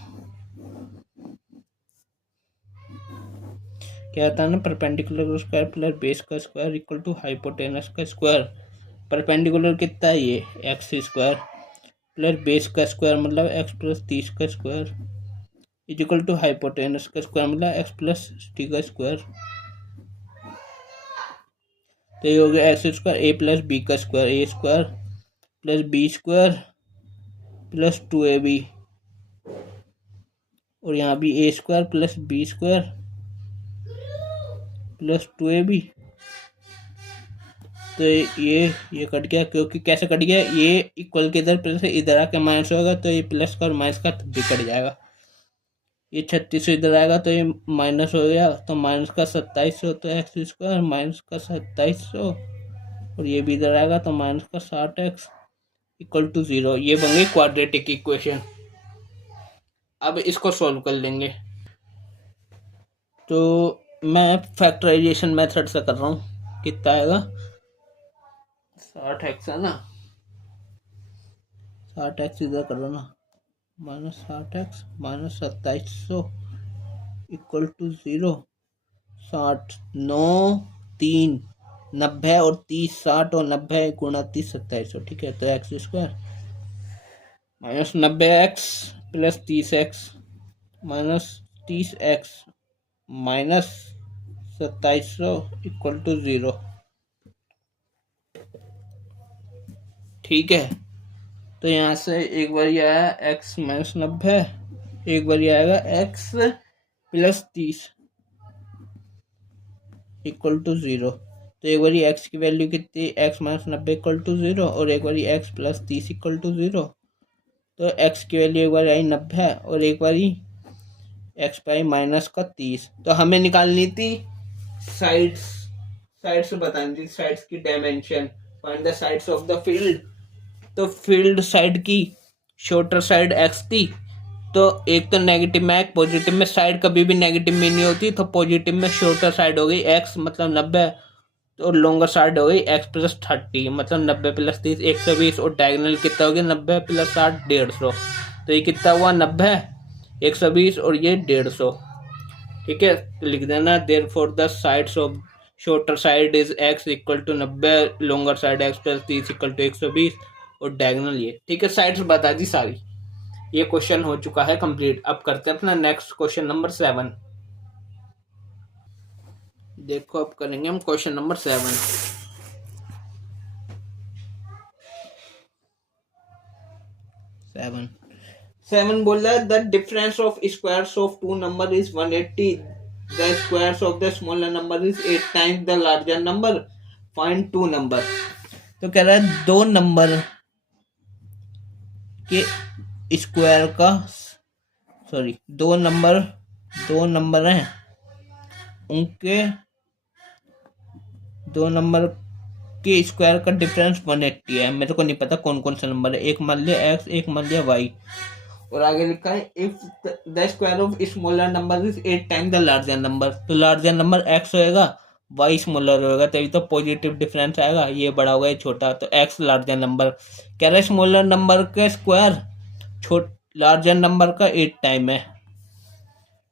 क्या आता है ना, परपेंडिकुलर स्क्वायर प्लस बेस का स्क्वायर इक्वल टू हाइपोटेनस का स्क्वायर। परपेंडिकुलर कितना है ये एक्स स्क्वायर प्लस बेस का स्क्वायर मतलब एक्स प्लस 30 का स्क्वायर इक्वल टू हाइपोटेनस का स्क्वायर मतलब एक्स प्लस 60 का स्क्वायर। तो ये हो गया X square A plus B का square, A square plus B square plus 2ab, और यहाँ भी A square plus B square plus 2ab। तो ये कट गया, क्योंकि कैसे कट गया, ये इक्वल के इधर प्लस इधर आके माइनस होगा तो ये प्लस का और माइनस का भी कट जाएगा। ये 3600 इधर आएगा तो ये माइनस हो गया, तो माइनस का 2700, तो एक्स स्क्वायर माइनस का 2700, और ये भी इधर आएगा तो माइनस का 60x इक्वल टू 0। ये बन गई क्वाड्रेटिक इक्वेशन। अब इसको सॉल्व कर लेंगे। तो मैं फैक्टराइजेशन मेथड से कर रहा हूँ। कितना आएगा 60x है ना, 60x इधर कर लो ना, minus 60x minus 2700 equal to 0। 60 9 3 90 और 30, 60 और 90 गुणा 30 2700, ठीक है। तो x square minus 90x plus 30x minus 30x minus 2700 equal to 0। ठीक है, तो यहाँ से एक बार ये आया x माइनस 90, एक बार ये आएगा x प्लस 30 इक्वल टू 0। तो एक बार x की वैल्यू कितनी, x माइनस 90 इक्वल टू 0, और एक बार x प्लस 30 इक्वल टू 0। तो x की वैल्यू एक बार आई 90 और एक बार x पाई माइनस का 30। तो हमें निकालनी थी साइड्स, साइड्स बतानी थी, साइड्स की dimension, find the sides of the field. तो फील्ड साइड की शॉर्टर साइड x थी, तो एक तो नेगेटिव में एक पॉजिटिव में, साइड कभी भी नेगेटिव में नहीं होती, तो पॉजिटिव में शॉर्टर साइड हो गई x मतलब 90, तो लॉन्गर साइड हो गई x प्लस 30 मतलब 90 प्लस 30 120, और डायगोनल कितना हो गया 90 प्लस 60 150। तो ये कितना हुआ 90 120 और ये 150। ठीक है, तो लिख देना therefore the sides of shorter side is x equal to 90, longer side x plus 30 equal to 120 और डायगोनल ये। ठीक है, साइड्स बता दी सारी। ये क्वेश्चन हो चुका है कंप्लीट। अब करते हैं अपना नेक्स्ट क्वेश्चन नंबर 7। देखो अब करेंगे हम क्वेश्चन नंबर 7। 7 बोल रहा है the difference of squares of two number is 180, the squares of the smaller number is 8 times the larger number, find two number. तो कह रहा है दो नंबर के स्क्वायर का, सॉरी दो नंबर हैं, उनके दो नंबर के स्क्वायर का डिफरेंस 180 है। मेरे को नहीं पता कौन कौन सा नंबर है, एक मान लिया x, एक मान लिया y, और आगे लिखा है if the square of smaller number is 8 time the larger number. तो लार्जर नंबर x होएगा, y स्मॉलर होएगा, तभी तो पॉजिटिव डिफरेंस आएगा, ये बड़ा होगा ये छोटा, तो x लार्जर नंबर। कह रहा है स्मॉलर नंबर का स्क्वायर लार्जर नंबर का 8 टाइम है।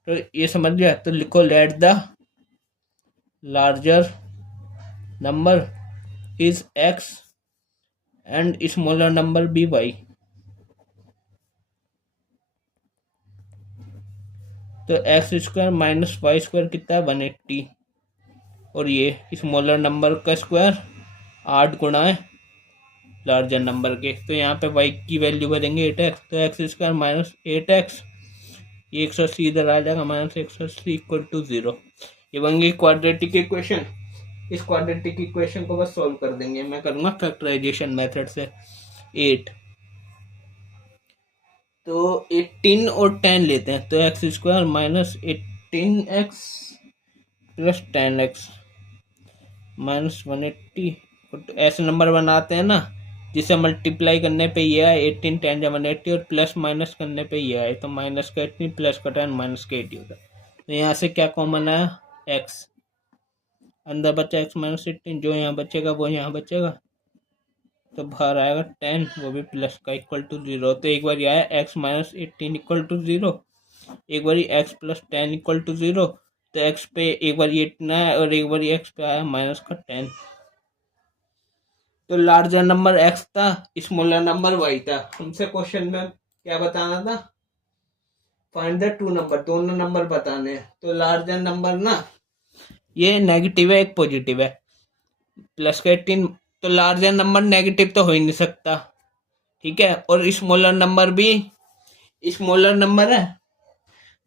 तो ये समझ गया, तो लिखो let the larger number is x and smaller number be y। तो x square minus y square कितना है 180, और ये स्मॉलर नंबर का स्क्वायर 8 गुणा है लार्जर नंबर के। तो यहाँ पे y की वैल्यू भरेंगे 8x, तो एक्स स्क्वायर माइनस 8x, ये 180 इधर आ जाएगा, माइनस 180 इक्वल टू 0। ये बनेंगे क्वाड्रेटिक इक्वेशन। इस क्वाड्रेटिक इक्वेशन को बस सॉल्व कर देंगे, मैं करूँगा फैक्टराइजेशन मेथड से। 8 तो 18 और 10 लेते हैं, तो x square minus 18x plus 10x minus 180। ऐसे नंबर बनाते हैं ना जिसे मल्टीप्लाई करने पे ये आए 18 10 या 180, और प्लस माइनस करने पे ये आए, तो माइनस का 18 प्लस का 10 माइनस का 80 होता है। तो यहाँ से क्या कॉमन आया x, अंदर बचा x माइनस 18, जो यहाँ बचेगा वो यहाँ बचेगा, तो बाहर आएगा 10, वो भी प्लस का इक्वल टू 0। तो एक बार आया x माइनस 18 इक्वल टू 0, एक बार x प्लस 10 इक्वल टू 0। तो x पे एक बार 18 आया और एक बार x पे आया माइनस का 10। तो लार्जर नंबर x था, स्मॉलर नंबर y था। हमसे क्वेश्चन में क्या बताना था, फाइंड द टू नंबर, दोनों नंबर बताने हैं। तो लार्जर नंबर ना ये नेगेटिव है एक पॉजिटिव है, प्लस का 18, तो लार्जर नंबर नेगेटिव तो हो ही नहीं सकता। ठीक है, और स्मॉलर नंबर भी स्मॉलर नंबर है,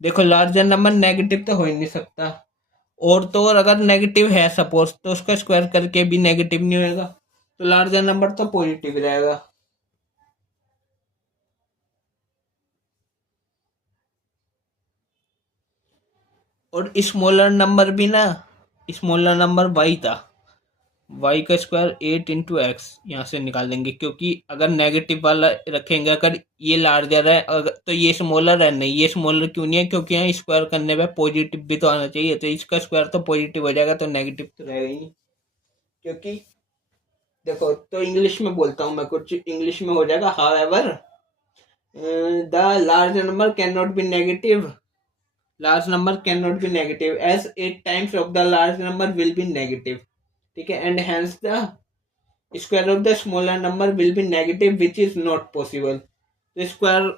देखो लार्जर नंबर नेगेटिव तो हो ही नहीं सकता, और तो और अगर नेगेटिव है सपोज, तो उसका स्क्वायर करके भी नेगेटिव नहीं होएगा, तो लार्जर नंबर तो पॉजिटिव रहेगा। और स्मॉलर नंबर भी ना, स्मॉलर नंबर y था, y का स्क्वायर 8 इंटू एक्स यहाँ से निकाल देंगे, क्योंकि अगर नेगेटिव वाला रखेंगे, अगर ये लार्जर है तो ये स्मॉलर है, नहीं ये स्मॉलर क्यों नहीं है, क्योंकि यहाँ स्क्वायर करने पे पॉजिटिव भी तो आना चाहिए, तो इसका स्क्वायर तो पॉजिटिव हो जाएगा, तो नेगेटिव तो रहेगा ही नहीं। क्योंकि देखो, तो इंग्लिश में बोलता हूँ मैं, कुछ इंग्लिश में हो जाएगा, however the large number can not be negative, large number can not be negative as 8 times of the large number will be negative. ठीक है, and hence the square of the smaller number will be negative which is not possible. तो square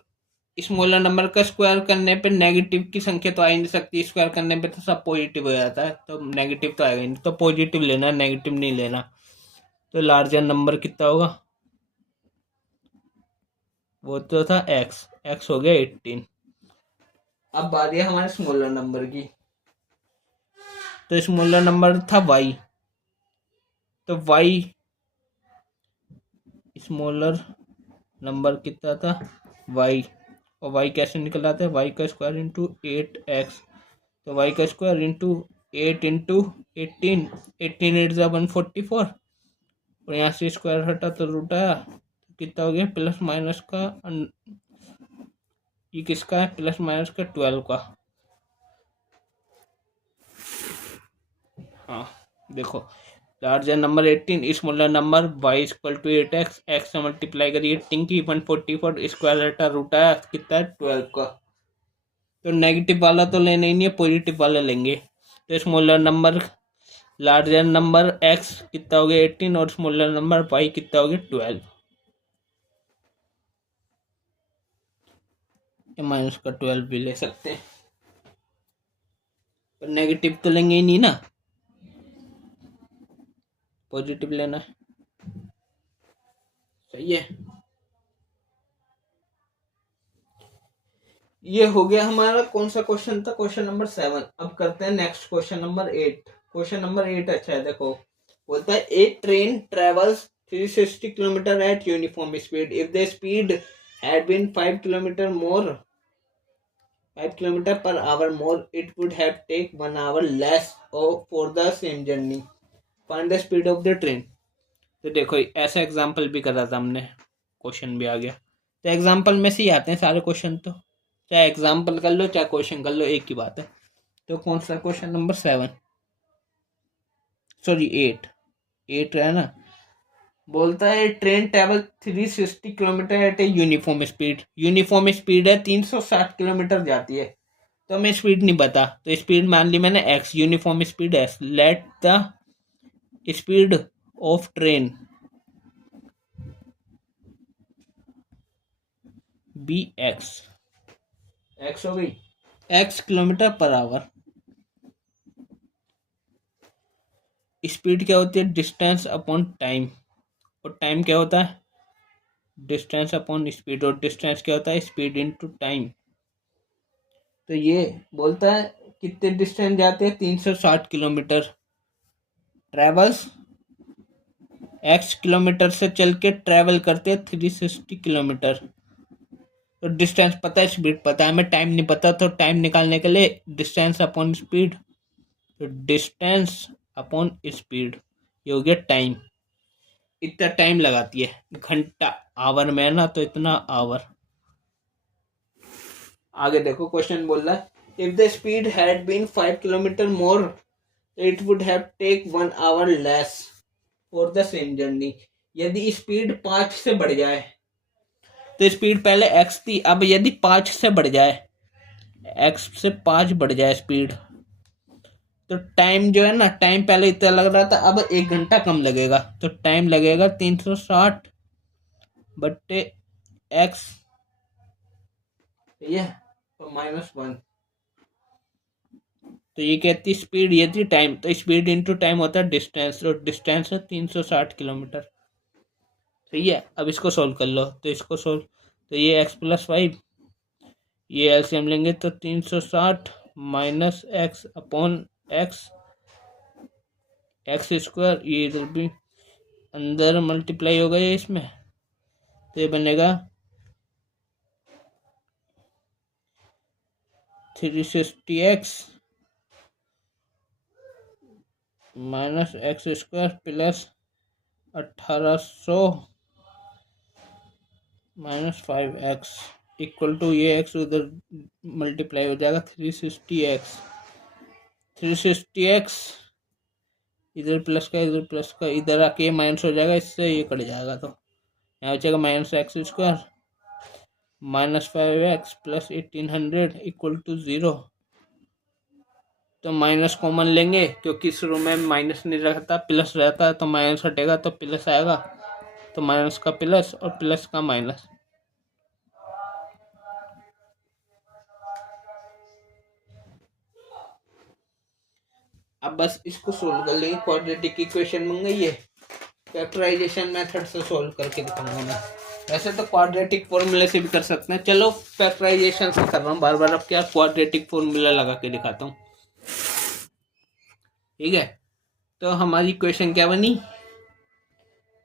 smaller number का square करने पे negative की संख्या तो आ ही नहीं सकती, स्क्वायर करने पे तो सब पॉजिटिव हो जाता है, तो नेगेटिव तो आएगा ही नहीं, तो पॉजिटिव लेना, नेगेटिव नहीं लेना। तो लार्जर नंबर कितना होगा, वो तो था एक्स, एक्स हो गया 18। अब बात है हमारे स्मॉलर नंबर की, तो स्मॉलर नंबर था वाई, तो वाई स्मॉलर नंबर कितना था वाई, और वाई कैसे निकल आता है, वाई का स्क्वायर इंटू 8x, तो वाई का स्क्वायर इंटू 8 इंटू 18, 18 8 ज़ा 144, और यहाँ से स्क्वायर हटा तो रूट आया, तो कितना हो गया प्लस माइनस का, ये किसका है प्लस माइनस का 12 का। हाँ देखो, larger number 18, smaller number y equal to 8x, x से मल्टीप्लाई करिए 18 की 144, स्क्वायर हटा रूट आया कितना है 12 का। तो नेगेटिव वाला तो लेना ही नहीं है, पॉजिटिव वाला लेंगे। तो smaller number larger number x कितना हो गया 18, और स्मॉलर नंबर y कितना हो गया 12, माइनस का 12 भी ले सकते हैं, पर नेगेटिव तो लेंगे ही नहीं ना, पॉजिटिव लेना है। सही है, ये हो गया हमारा कौन सा क्वेश्चन था, क्वेश्चन नंबर 7। अब करते हैं next question number 8। Question number 8 अच्छा है, देखो बोलता है a train travels 360 kilometre at uniform speed, if the speed had been 5 kilometer more 5 kilometer per hour more, it would have take 1 hour less for the same journey, find the speed of the train। तो देखो ऐसा example भी करा था हमने, question भी आ गया, तो एग्जांपल में से ही आते हैं सारे क्वेश्चन, तो चाहे एग्जाम्पल कर लो चाहे क्वेश्चन कर लो, एक ही बात है। तो कौन सा क्वेश्चन नंबर 7, सॉरी 8 है ना, बोलता है train travel 360 kilometre at a uniform speed, uniform speed है 360 किलोमीटर जाती है, तो हमें स्पीड नहीं पता, तो स्पीड मान ली मैंने x, uniform speed s, let the speed of train be x हो गई x kilometre per hour. Speed क्या होती है, डिस्टेंस अपॉन टाइम, और टाइम क्या होता है डिस्टेंस अपॉन स्पीड, और डिस्टेंस क्या होता है स्पीड इनटू टाइम। तो ये बोलता है कितने डिस्टेंस जाते हैं 360 किलोमीटर, ट्रेवल्स x किलोमीटर से चल के ट्रेवल करते हैं 360 किलोमीटर, तो डिस्टेंस पता है स्पीड पता है, हमें टाइम नहीं पता, तो टाइम निकालने के लिए डिस्टेंस अपॉन स्पीड, तो डिस्टेंस अपॉन स्पीड, ये हो गया टाइम, इतना टाइम लगाती है घंटा, आवर में है ना तो इतना आवर। आगे देखो क्वेश्चन बोल रहा है if the speed had been 5 kilometre more it would have take 1 hour less for the same journey, यदि स्पीड 5 से बढ़ जाए, तो स्पीड पहले x थी, अब यदि 5 से बढ़ जाए, x से 5 बढ़ जाए स्पीड, तो टाइम जो है ना, टाइम पहले इतना लग रहा था अब 1 घंटा कम लगेगा, तो टाइम लगेगा 360 बट्टे x, ठीक है, तो -1, तो ये कहती स्पीड, ये थी टाइम, तो स्पीड इंटू टाइम होता है डिस्टेंस, तो डिस्टेंस है 360 किलोमीटर। सही है, अब इसको सोल्व कर लो, तो इसको सोल्व, तो ये x+5, ये एलसीएम लेंगे तो 360 minus x upon x, x square, ये इधर भी अंदर मल्टीप्लाई होगा ये इसमें, तो ये बनेगा 360x minus x square plus 1800 minus 5x equal to, ये x उधर मल्टीप्लाई हो जाएगा 360x, 360x इधर प्लस का इधर प्लस का, इधर आके ये माइनस हो जाएगा, इससे ये कट जाएगा, तो यहाँ बचेगा minus x square minus 5x plus 1800 equal to 0। तो माइनस कॉमन लेंगे क्योंकि शुरू में माइनस नहीं रहता प्लस रहता है, तो माइनस हटेगा तो प्लस आएगा, तो माइनस का प्लस और प्लस का माइनस, अब बस इसको सोल्व कर लेंगे। क्वाड्रेटिक इक्वेशन बन गई है, फैक्टराइजेशन मेथड से सोल्व करके दिखाऊंगा मैं। वैसे तो क्वाड्रेटिक फॉर्मूले से भी कर सकते हैं, चलो फैक्टराइजेशन से कर रहा हूँ बार बार। अब क्या क्वाड्रेटिक फॉर्मूला लगा के दिखाता हूँ, ठीक है। तो हमारी इक्वेशन क्या बनी,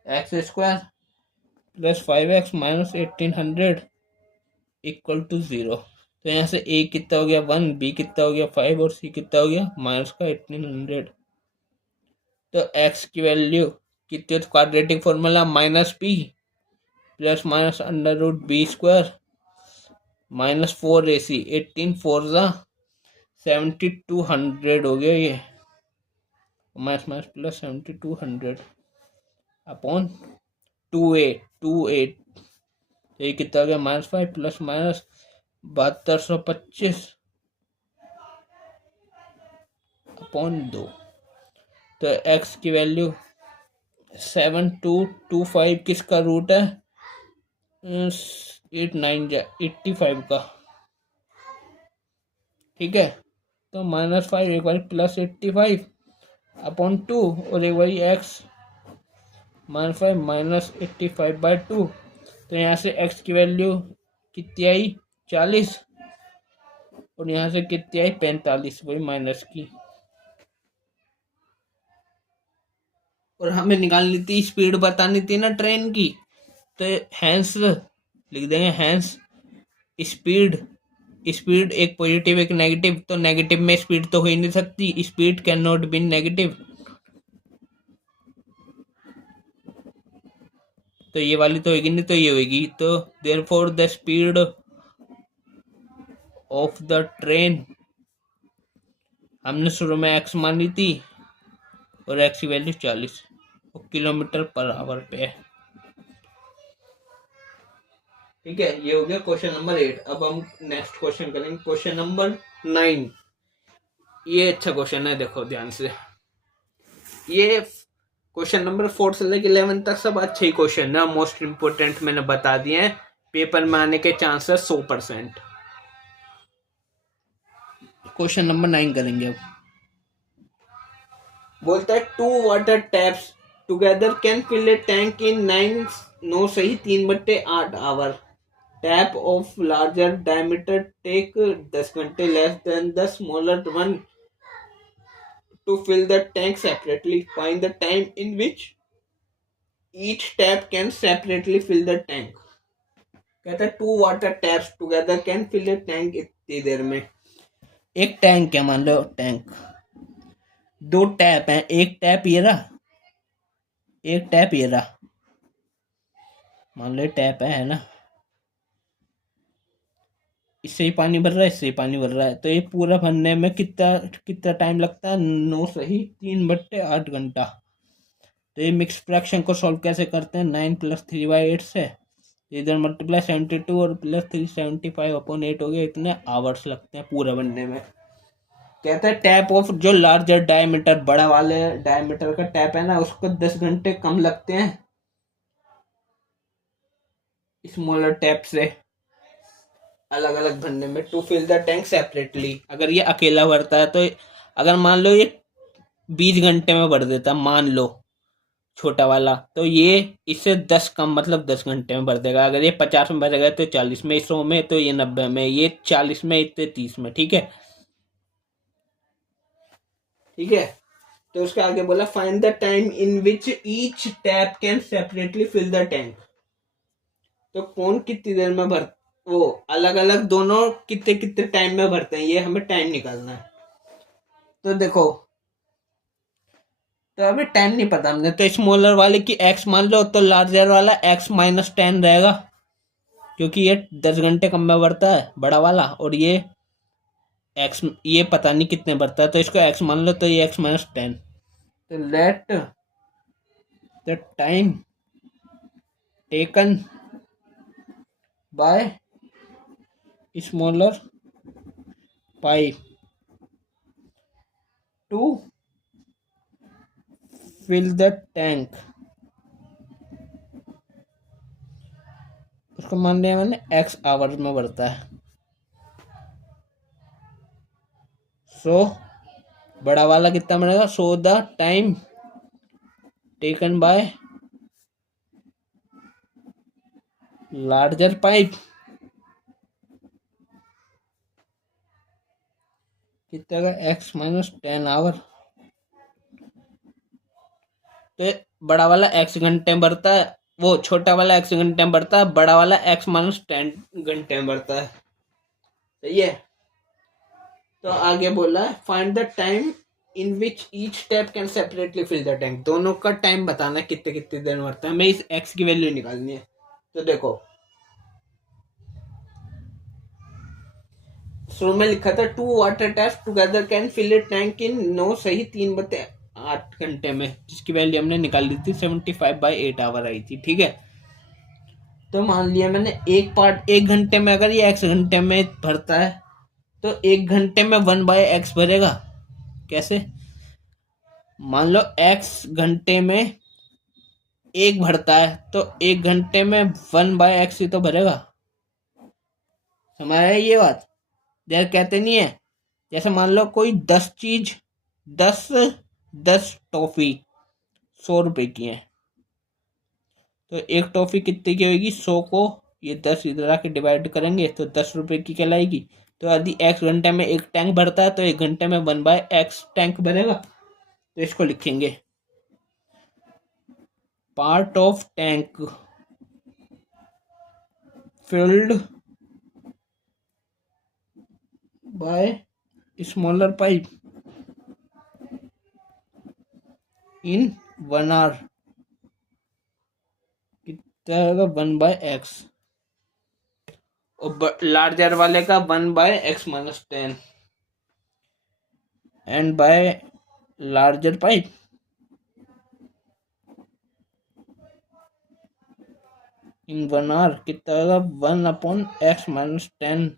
x square plus 5x minus 1800 equal to 0। तो यहाँ से a कितना हो गया 1, b कितना हो गया 5 और c कितना हो गया माइनस का 1800। तो x की वैल्यू कितनी, quadratic formula minus b plus minus under root b square minus 4ac, 18 4 ज़ा 7200 हो गया ये, minus minus plus 7200 upon 2a ये कितना हो गया माइनस 5 प्लस माइनस 7225 अपॉन 2। तो x की वैल्यू 7225 किसका रूट है, 85 का, ठीक है। तो माइनस 5 एक बार प्लस 85 अपॉन 2 और एक बार x माइनस 5 माइनस 85/2। तो यहाँ से x की वैल्यू कितनी आई 40 और यहाँ से कितनी आई 45, वही माइनस की। और हमें निकालनी थी स्पीड, बतानी थी ना ट्रेन की, तो हैंस लिख देंगे, हैंस स्पीड, स्पीड एक पॉजिटिव एक नेगेटिव, तो नेगेटिव में स्पीड तो हो ही नहीं सकती, speed can not be negative. तो ये वाली तो होगी नहीं, तो ये होगी। तो therefore the speed of the train, हमने शुरू में x मानी थी और x की वैल्यू 40 किलोमीटर पर आवर पे है, ठीक है। ये हो गया क्वेश्चन नंबर 8। अब हम नेक्स्ट क्वेश्चन करेंगे, क्वेश्चन नंबर 9। ये अच्छा क्वेश्चन है, देखो ध्यान से। ये क्वेश्चन नंबर 4 से लेकर 11 तक सब अच्छे ही क्वेश्चन है, मोस्ट इंपोर्टेंट मैंने बता दिए हैं, पेपर में आने के चांसेस 100%। क्वेश्चन नंबर 9 करेंगे अब। बोलता है 2 water taps together can fill a tank in 3/8 hour. Tap of larger diameter take 10 घंटे less than the smaller one to fill the tank separately. Find the time in which each tap can separately fill the tank. कहता है 2 water taps together can fill a tank. इतनी देर में एक tank है, मान लो tank, 2 tap हैं, एक टैप ये रहा, एक टैप ये रहा, मान लो टैप है ना, इससे ही पानी भर रहा है, इससे ही पानी भर रहा है। तो ये पूरा भरने में कितना कितना टाइम लगता है, 9 सही 3/8 घंटा। तो ये मिक्स फ्रैक्शन को सॉल्व कैसे करते हैं, 9 + 3/8 से इधर मल्टीप्लाई 72 और प्लस 375/8 हो गया, इतने आवर्स लगते हैं पूरा बनने में। कहते हैं टैप ऑफ जो लार्जर डायमीटर, बड़ा वाले डायमीटर का टैप है ना, उसको 10 घंटे कम लगते हैं स्मॉलर टैप से अलग अलग भरने में, to fill the tank separately. अगर ये अकेला भरता है तो अगर मान लो ये 20 घंटे में भर देता, मान लो छोटा वाला, तो ये इससे 10 कम, मतलब 10 घंटे में भर देगा। अगर ये 50 में भरेगा तो 40 में, 100 में, तो ये 90 में, ये 40 में, इतने 30 में, ठीक है, ठीक है। तो उसके आगे बोला find the time in which each tap can separately fill the tank. तो कौन कितनी देर में भर, वो अलग अलग दोनों कितने कितने टाइम में भरते हैं, ये हमें टाइम निकालना है। तो देखो, तो अभी टाइम नहीं पता हमने, तो स्मॉलर वाले की x मान लो, तो लार्जर वाला x - 10 रहेगा, क्योंकि ये 10 घंटे कम में भरता है बड़ा वाला, और ये x ये पता नहीं कितने भरता है, तो इसको x मान लो, तो ये x - 10। तो let the time taken by smaller pipe to fill the tank, उसको मान लिया मैंने x आवर्स में भरता है। सो बड़ा वाला कितना बनेगा, so the time taken bye larger pipe कितना का, x माइनस 10 आवर। तो बड़ा वाला x घंटे में बढ़ता है, वो छोटा वाला x घंटे में बढ़ता है, बड़ा वाला x माइनस 10 घंटे में बढ़ता है। सही है। तो आगे बोला है find the time in which each tap can separately fill the tank. दोनों का टाइम बताना है कितने कितने देर में बढ़ता है। हमें इस x की वैल्यू निकालनी है। तो देखो शुरू में लिखा था 2 water taps together can fill a tank in 9 सही 3/8 घंटे में, जिसकी वैल्यू हमने निकाल ली थी 75/8 आवर आई थी। ठीक है। तो मान लिया मैंने एक पार्ट 1 घंटे में, अगर ये x घंटे में भरता है तो 1 घंटे में 1/x भरेगा। कैसे, मान लो x घंटे में 1 भरता है तो 1 घंटे में 1/x ही तो भरेगा। समझ आया ये बात। जैसे कहते नहीं है, जैसे मान लो कोई 10 चीज 10 टॉफी 100 रुपए की है, तो एक टॉफी कितने की होगी, 100 को ये 10 इधर आके डिवाइड करेंगे तो 10 रुपए की कहलाएगी। तो यदि x घंटे में एक टैंक भरता है तो 1 घंटे में 1/x टैंक भरेगा। तो इसको लिखेंगे part of tank filled by smaller pipe in 1 hour कितना होगा 1/x, और लार्जर वाले का 1/x minus 10 and by larger pipe in 1 hour कितना होगा 1/x माइनस 10।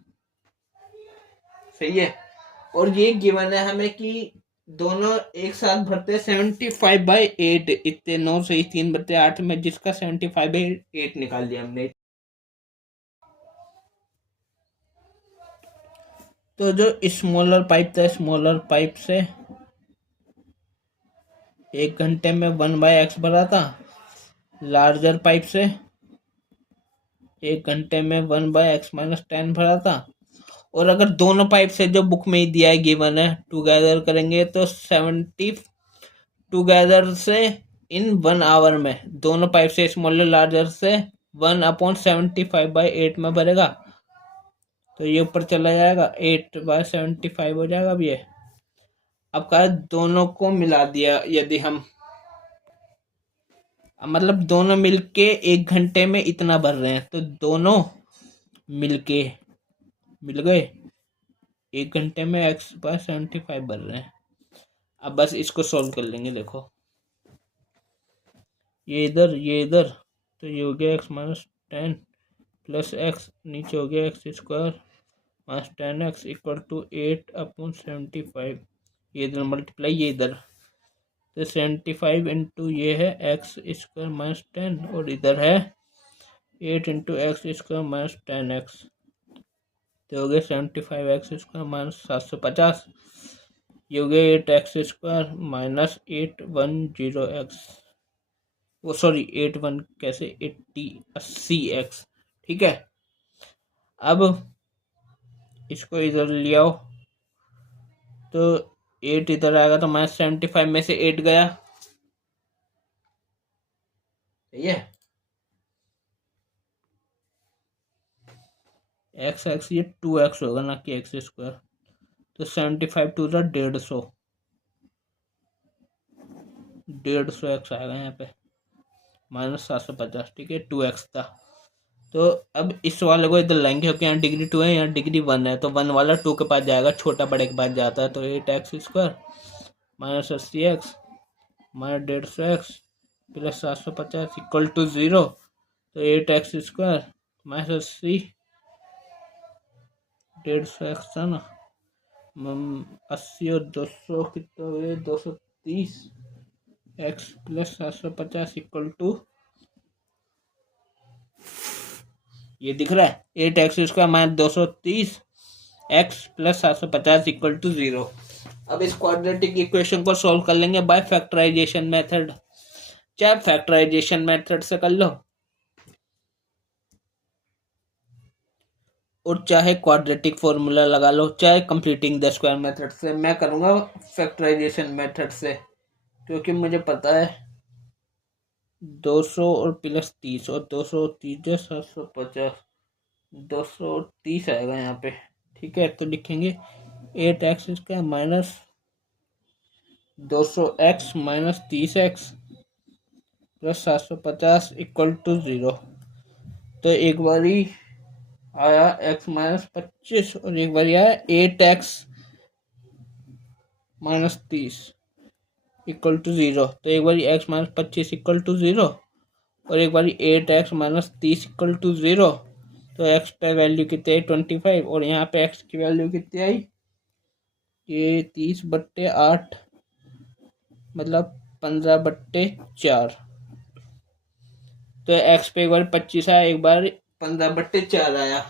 सही है। और ये गिवन है हमें कि दोनों एक साथ भरते 75/8, इतने 9 सही 3/8 में, जिसका 75/8 निकाल दिया हमने। तो जो स्मॉलर पाइप था, स्मॉलर पाइप से 1 घंटे में 1/x भरा था, लार्जर पाइप से 1 घंटे में 1/x माइनस 10 भरा था। और अगर दोनों पाइप से जो बुक में ही दिया है गिवन है टुगेदर करेंगे तो 70 टुगेदर से इन 1 आवर में दोनों पाइप से स्मॉलर लार्जर से 1/75/8 में भरेगा। तो ये ऊपर चला जाएगा 8/75 हो जाएगा। अब ये अब कहा दोनों को मिला दिया, यदि हम मतलब दोनों मिलके 1 घंटे में इतना भर रहे हैं तो दोनों मिलके मिल गए 1 घंटे में x/75 भर रहे हैं। अब बस इसको सॉल्व कर लेंगे। देखो ये इधर तो ये हो गया x माइनस 10 प्लस x, नीचे हो गया x² minus 10x equal to 8/75। ये इधर मल्टीप्लाई, ये इधर तो 75 इंटू ये है x² माइनस 10 और इधर है 8 इंटू x² माइनस 10x। तो हो गया 75x² माइनस 750। ये हो गया 8x² माइनस 810x, वो सॉरी 81 कैसे 80x। ठीक है। अब इसको इधर ले आओ तो 8 इधर आएगा तो माइनस 75 में से 8 गया। सही है। x ये 2x होगा ना कि x²। तो 75 टू द 150x आएगा यहाँ पे माइनस 750। ठीक है 2x था। तो अब इस वाले को इधर लाएंगे क्योंकि यहाँ डिग्री 2 है, यहाँ डिग्री 1 है, तो 1 वाला 2 के पास जाएगा, छोटा बड़े के पास जाता है। तो 8x² minus 80x minus 150x plus 750 equal to 0। तो 8x² माइनस 80 150x था ना, 80 और 200 कितना हो गया 230 x प्लस 750 इक्वल टू, ये दिख रहा है 8x² minus 230 x plus 750 equal to 0। अब इस क्वाड्रेटिक इक्वेशन को सॉल्व कर लेंगे बाय फैक्टराइजेशन मेथड, चाहे फैक्टराइजेशन मेथड से कर लो और चाहे क्वाड्रेटिक फॉर्मूला लगा लो, चाहे कंप्लीटिंग द स्क्वायर मेथड से। मैं करूँगा फैक्टराइजेशन मेथड से, क्योंकि मुझे पता है 200 और प्लस 30 और 230 जो 750, 230 आएगा यहाँ पे। ठीक है, तो लिखेंगे 8x इसका minus 200x minus 30x plus 750 equal to 0। तो एक बारी आया x माइनस 25 और एक बारी आया 8x माइनस 30 इक्वल टू 0। तो एक बारी x माइनस 25 इक्वल टू 0 और एक बारी 8x माइनस 30 इक्वल टू 0। तो x पे वैल्यू कितनी आई 25 और यहाँ पे x की वैल्यू कितनी आई, ये 30/8 मतलब 15/4। तो x पे एक बार 25 आया, एक बार 15/4 आया।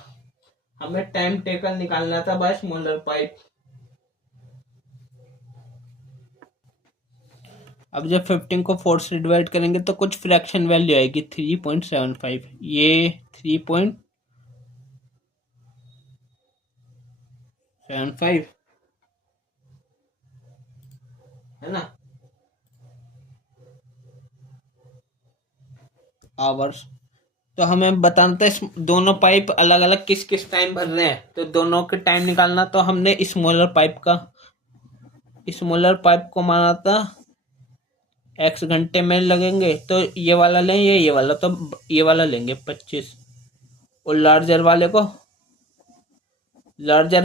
हमें टाइम टेकन निकालना था बाय स्मॉलर पाइप। अब जब 15 को 4 से डिवाइड करेंगे तो कुछ फ्रैक्शन वैल्यू आएगी 3.75। ये 3.75 है ना आवर्स। तो हमें बताना था दोनों पाइप अलग अलग किस किस टाइम भर रहे हैं, तो दोनों के टाइम निकालना। तो हमने स्मॉलर पाइप को माना था x घंटे में लगेंगे, तो ये वाला लें, ये वाला, तो ये वाला लेंगे 25। और लार्जर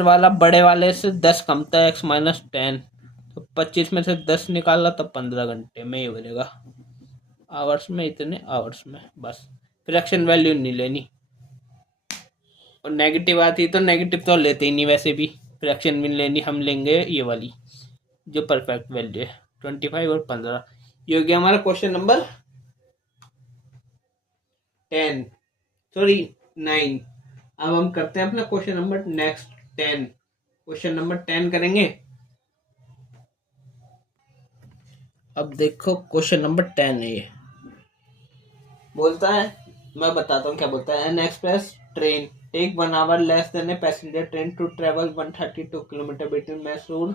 वाला बड़े वाले से 10 कम था, x माइनस 10। तो 25 में से 10 निकाला तो 15 घंटे में ही बनेगा। आवर्स में इतने आवर्स में, बस फ्रैक्शन वैल्यू नहीं लेनी। और नेगेटिव आती तो नेगेटिव तो लेते ही नहीं, वैसे भी फ्रैक्शन भी लेनी, हम लेंगे ये वाली जो परफेक्ट वैल्यू है 25 और 15। ये हो गया हमारा क्वेश्चन नंबर 10, सॉरी 9। अब हम करते हैं अपना question number next 10। Question number 10 करेंगे। अब देखो क्वेश्चन नंबर 10 है, ये बोलता है, मैं बताता हूँ क्या बोलता है। An express train take 1 hour less than a passenger train to travel 132 kilometre between Mysore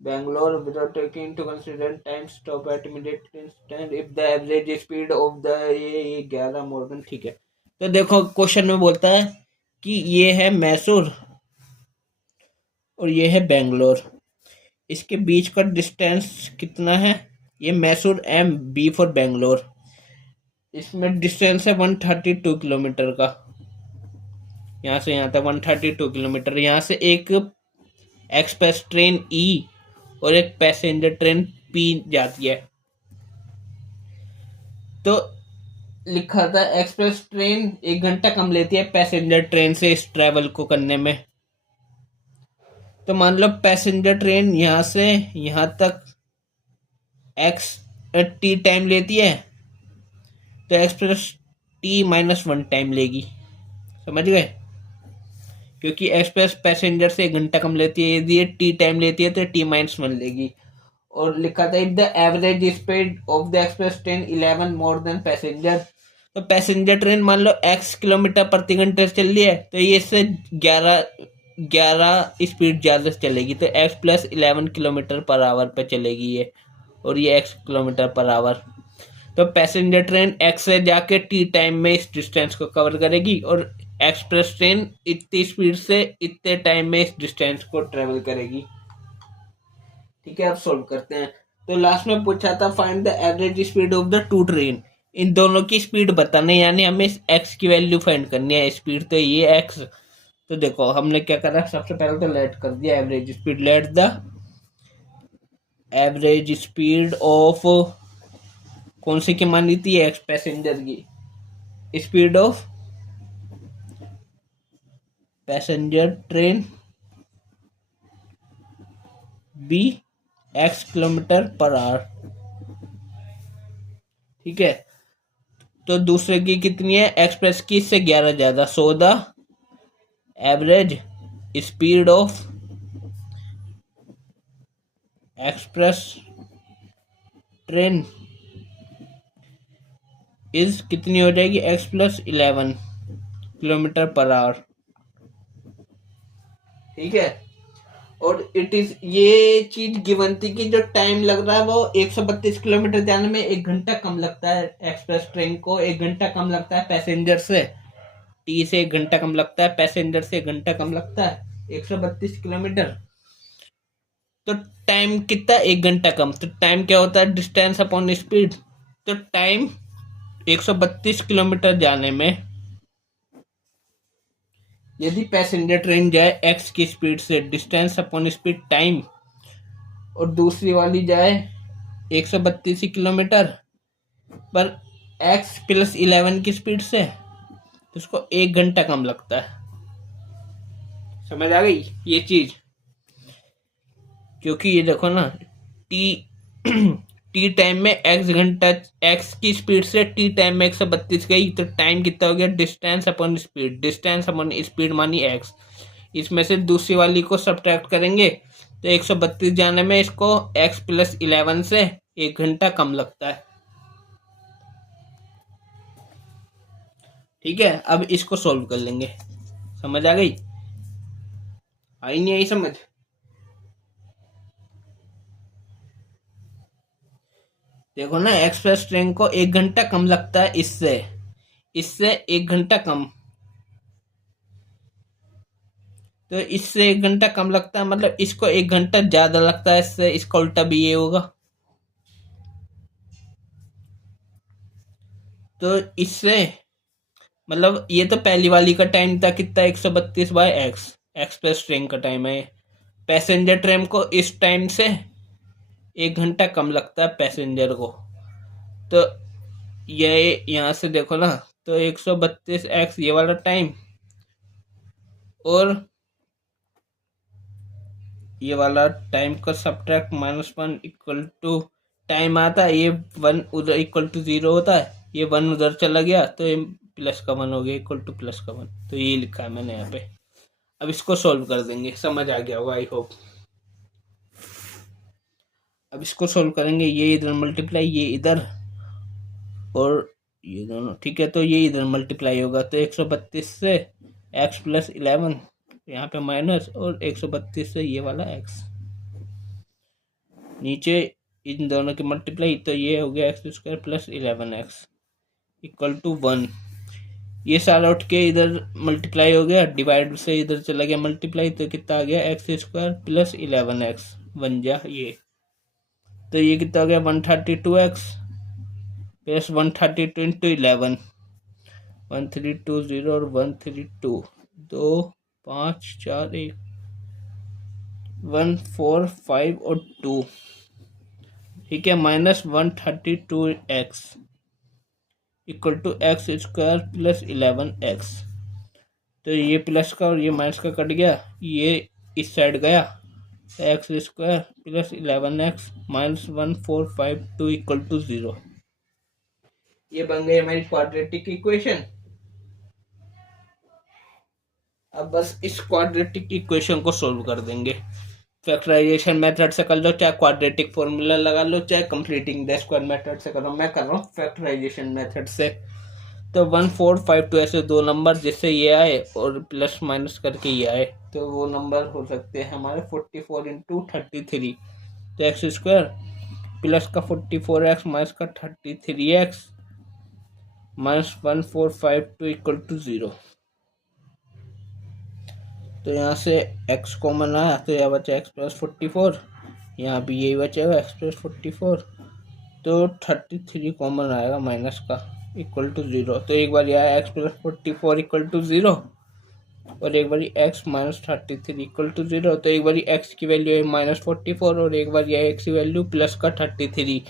Bangalore without taking into consideration time stop at immediate instant if the average speed of the ये 11 more than। ठीक है, तो देखो question में बोलता है कि ये है मैसूर और ये है बेंगलोर, इसके बीच का डिस्टेंस कितना है। ये Mysore M B for Bangalore, इसमें डिस्टेंस है 132 किलोमीटर का। यहाँ से यहाँ तक 132 किलोमीटर। यहाँ से एक एक्सप्रेस ट्रेन ई और एक पैसेंजर ट्रेन पी जाती है। तो लिखा था एक्सप्रेस ट्रेन 1 घंटा कम लेती है पैसेंजर ट्रेन से इस ट्रेवल को करने में। तो मान लो पैसेंजर ट्रेन यहाँ से यहाँ तक एक्स टी टाइम लेती है, तो एक्सप्रेस टी -1 टाइम लेगी। समझ गए, क्योंकि एक्सप्रेस पैसेंजर से 1 घंटा कम लेती है, यदि ये टी टाइम लेती है तो T-1 लेगी। और लिखा था if the average speed of the express train 11 more than passenger. तो पैसेंजर ट्रेन मान लो x किलोमीटर प्रति घंटे से चल रही है, तो ये इससे 11 स्पीड ज़्यादा से चलेगी, तो x plus 11 kilometre per our पे चलेगी ये, और ये x किलोमीटर पर आवर। तो पैसेंजर ट्रेन x से जाके टी टाइम में इस डिस्टेंस को कवर करेगी और एक्सप्रेस ट्रेन इतनी स्पीड से इतने टाइम में इस डिस्टेंस को ट्रेवल करेगी। ठीक है, अब सॉल्व करते हैं। तो लास्ट में पूछा था find the average speed of the two train, इन दोनों की स्पीड बताना, यानी हमें x की वैल्यू फाइंड करनी है। स्पीड तो ये x, तो देखो हमने क्या करा, सबसे पहले तो लेट कर दिया average speed, let the average speed of कौन सी की मानी थी, एक्स पैसेंजर की, speed of passenger train be x kilometre per hour. ठीक है, तो दूसरे की कितनी है, एक्सप्रेस की इससे 11 ज्यादा। So the average speed of express train is कितनी हो जाएगी, x+11 किलोमीटर पर आवर। ठीक है, और इट इज, ये चीज गिवन थी कि जो टाइम लग रहा है वो 132 किलोमीटर जाने में 1 घंटा कम लगता है। एक्सप्रेस ट्रेन को 1 घंटा कम लगता है पैसेंजर से, टी से 1 घंटा कम लगता है, पैसेंजर से 1 घंटा कम लगता है, 132 किलोमीटर। तो टाइम कितना, 1 घंटा कम। तो टाइम क्या होता है, डिस्टेंस अपॉन स्पीड। तो टाइम 132 किलोमीटर जाने में यदि पैसेंजर ट्रेन जाए x की स्पीड से, डिस्टेंस अपॉन स्पीड टाइम, और दूसरी वाली जाए 132 किलोमीटर पर x+11 की स्पीड से, तो उसको 1 घंटा कम लगता है। समझ आ गई ये चीज? क्योंकि ये देखो ना, टी टी टाइम में x की स्पीड से टी टाइम में 132 गई, तो टाइम कितना हो गया, distance upon speed, distance upon speed मानी x। इसमें से दूसरी वाली को सब्ट्रैक्ट करेंगे तो 132 जाने में इसको x+11 से 1 घंटा कम लगता है। ठीक है, अब इसको सॉल्व कर लेंगे। समझ आ गई? आई नहीं आई समझ? देखो ना, एक्सप्रेस ट्रेन को 1 घंटा कम लगता है इससे, इससे 1 घंटा कम, तो इससे 1 घंटा कम लगता है, मतलब इसको 1 घंटा ज्यादा लगता है इससे, इसका उल्टा भी ये होगा। तो इससे मतलब ये तो पहली वाली का टाइम था कितना, 132/x, एक्सप्रेस ट्रेन का टाइम है। पैसेंजर ट्रेन को इस टाइम से 1 घंटा कम लगता है पैसेंजर को। तो ये यहाँ से देखो ना, तो 132x ये वाला टाइम, और ये वाला टाइम का सब्ट्रैक्ट -1 इक्वल टू, टाइम आता है ये 1 उधर इक्वल टू 0 होता है, ये 1 उधर चला गया तो ये +1 हो गया, इक्वल टू +1। तो ये लिखा है मैंने यहाँ पे। अब इसको सॉल्व कर देंगे, समझ आ गया होगा आई होप। अब इसको सॉल्व करेंगे, ये इधर मल्टीप्लाई, ये इधर, और ये दोनों। ठीक है, तो ये इधर मल्टीप्लाई होगा, तो 132 से x+11, यहाँ पे माइनस, और 132 से ये वाला x, नीचे इन दोनों की मल्टीप्लाई, तो ये हो गया x² + 11x इक्वल टू 1। ये सारा उठ के इधर मल्टीप्लाई हो गया, डिवाइड से इधर चला गया मल्टीप्लाई, तो कितना आ गया, x² + 11x बन जा ये। तो ये कितना हो गया, 132x + 132 × 11, 1320 और 132, 2 5 4 1, 1 4 5 और 2। ठीक है, -132x equal to x² + 11x। तो ये प्लस का और ये माइनस का कट गया, ये इस साइड गया, x² + 11x -1452 इक्वल टू 0। ये बन गई हमारी क्वाड्रेटिक इक्वेशन। अब बस इस क्वाड्रेटिक इक्वेशन को सोल्व कर देंगे। फैक्टराइजेशन मेथड से कर लो, चाहे क्वाड्रेटिक फॉर्मूला लगा लो, चाहे कंप्लीटिंग द स्क्वायर मेथड से करो। मैं कर रहा हूँ फैक्टराइजेशन मेथड से। तो 1 4 5 2 ऐसे दो नंबर जिससे ये आए और प्लस माइनस करके ये आए, तो वो नंबर हो सकते हैं हमारे 44 × 33। तो x² प्लस का 44x माइनस का 33x -1452 इक्वल टू 0। तो यहाँ से x कॉमन आया, तो यह बचा x+44, यहाँ भी यही बचेगा x+44, तो 33 कॉमन आएगा माइनस का इक्वल टू 0। तो एक बार आया x+44 इक्वल टू 0, और एक बार x -33 इक्वल टू 0। तो एक बार x की वैल्यू है -44, और एक बार यह x की वैल्यू प्लस का 33।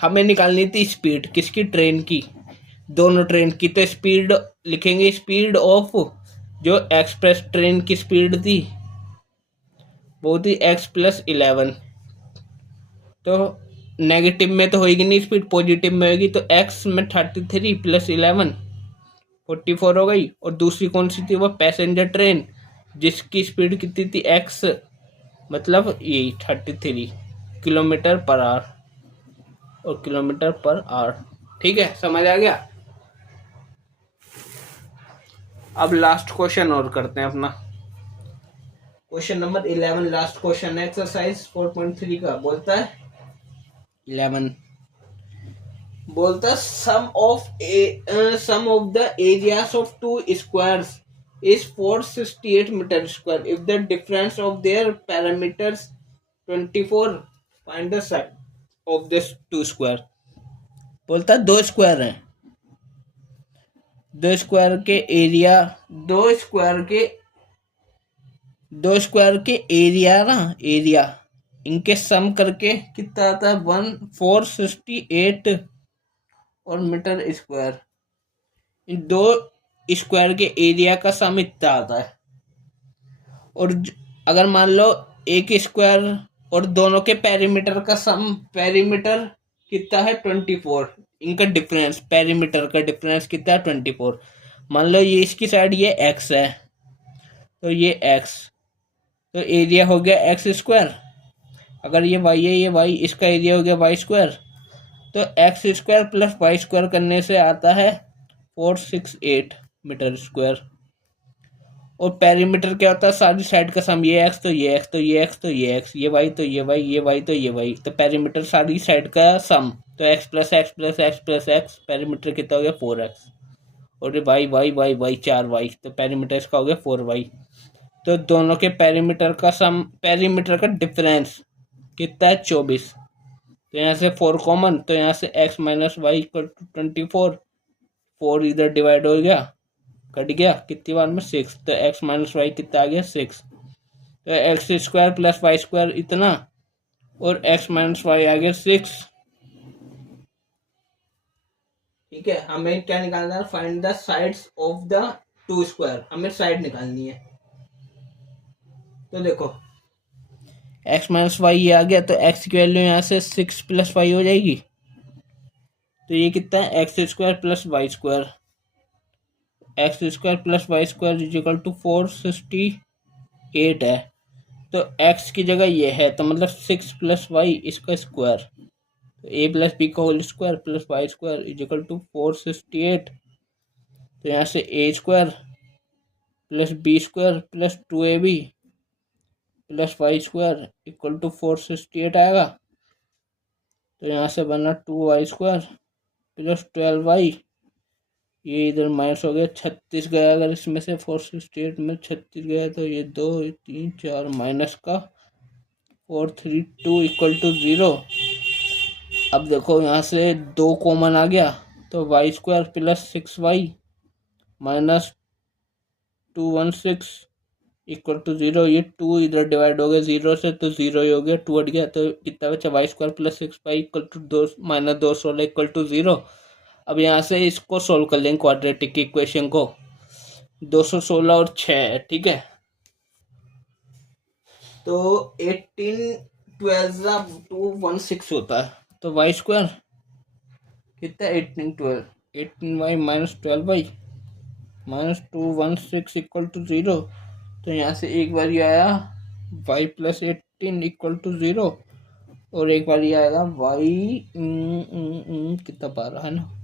हमें निकालनी थी स्पीड किसकी, ट्रेन की, दोनों ट्रेन की। तो स्पीड लिखेंगे, स्पीड ऑफ जो एक्सप्रेस ट्रेन की स्पीड थी वो थी x+11। तो नेगेटिव में तो होगी नहीं स्पीड, पॉजिटिव में होगी। तो x में 33 + 11 44 हो गई। और दूसरी कौन सी थी, वो पैसेंजर ट्रेन जिसकी स्पीड कितनी थी x, मतलब यही 33। किलोमीटर पर आवर और किलोमीटर पर आवर। ठीक है, समझ आ गया। अब लास्ट क्वेश्चन और करते हैं अपना। क्वेश्चन नंबर 11 लास्ट क्वेश्चन है एक्सरसाइज 4.3 का। बोलता है 11 बोलता sum of the areas of two squares is 468 meter square. If the difference of their parameters 24, find the side of this two square. बोलता दो स्क्वायर हैं, दो स्क्वायर के एरिया, दो स्क्वायर के एरिया ना, एरिया इनके सम करके कितना आता है 1468 और मीटर स्क्वायर। इन दो स्क्वायर के एरिया का सम इतना आता है। और अगर मान लो एक स्क्वायर और दोनों के पेरीमीटर का सम, पेरीमीटर कितना है 24, इनका डिफरेंस, पेरीमीटर का डिफरेंस कितना है 24। मान लो ये इसकी साइड ये x है, तो ये x, तो एरिया हो गया एक्स स्क्वायर। अगर ये y है, ये y, इसका एरिया हो गया y स्क्वायर। तो x square plus y square करने से आता है 468 मीटर स्क्वायर। और पेरीमीटर क्या होता है, सारी साइड का सम, ये एक्स तो ये एक्स तो ये एक्स तो ये एक्स, ये वाई तो ये वाई, ये वाई तो ये वाई, तो पेरीमीटर सारी साइड का सम, तो x plus x plus x plus x, perimeter कितना हो गया 4x। और ये Y Y Y Y 4y, तो पेरीमीटर इसका हो गया 4y। तो दोनों के पेरीमीटर का सम, पेरीमीटर का डिफरेंस कितना है 24। तो यहाँ से 4 कॉमन, तो यहाँ से x minus y equal to 24, 4 इधर डिवाइड हो गया, कट गया, कितनी बार में 6, तो x माइनस वाई कितना आ गया 6। तो x square plus y square इतना, और x माइनस वाई आ गया 6। ठीक है, हमें क्या निकालना है, find the sides of the to square, हमें साइड निकालनी है। तो देखो x माइनस वाई ये आ गया, तो x की वैल्यू यहाँ से 6 प्लस वाई हो जाएगी। तो ये कितना है x square plus y square, x square plus y square is equal to 468 है। तो x की जगह ये है, तो मतलब 6 प्लस वाई इसका स्क्वायर, तो a प्लस बी का whole square plus y square is equal to 468। तो यहाँ से a square plus B square plus 2ab plus y square equal to 468 आएगा। तो यहाँ से बना 2y स्क्वायर प्लस 12y, ये इधर माइनस हो गया, 36 गया, अगर इसमें से 468 में 36 गया तो ये 2 3 4 माइनस का 432 इक्वल टू 0। अब देखो यहाँ से 2 कॉमन आ गया, तो y square plus 6y minus 216 equal to 0। ये 2 इधर डिवाइड हो गया 0 से, तो 0 ही हो गया, 2 हट गया, तो कितना बचा y square plus 6y equal to 2 minus 216 equal to 0। अब यहाँ से इसको सोल्व कर लेंगे क्वाड्रेटिक की इक्वेशन को, 216 और 6, ठीक है। तो 18 12 216 होता है, तो वाई स्क्वायर कितना है 18 12, 18y minus 12y minus 216 equal to 0। तो यहाँ से एक बार ये आया y प्लस 18 इक्वल टू 0, और एक बार ये आएगा y कितना पा रहा है ना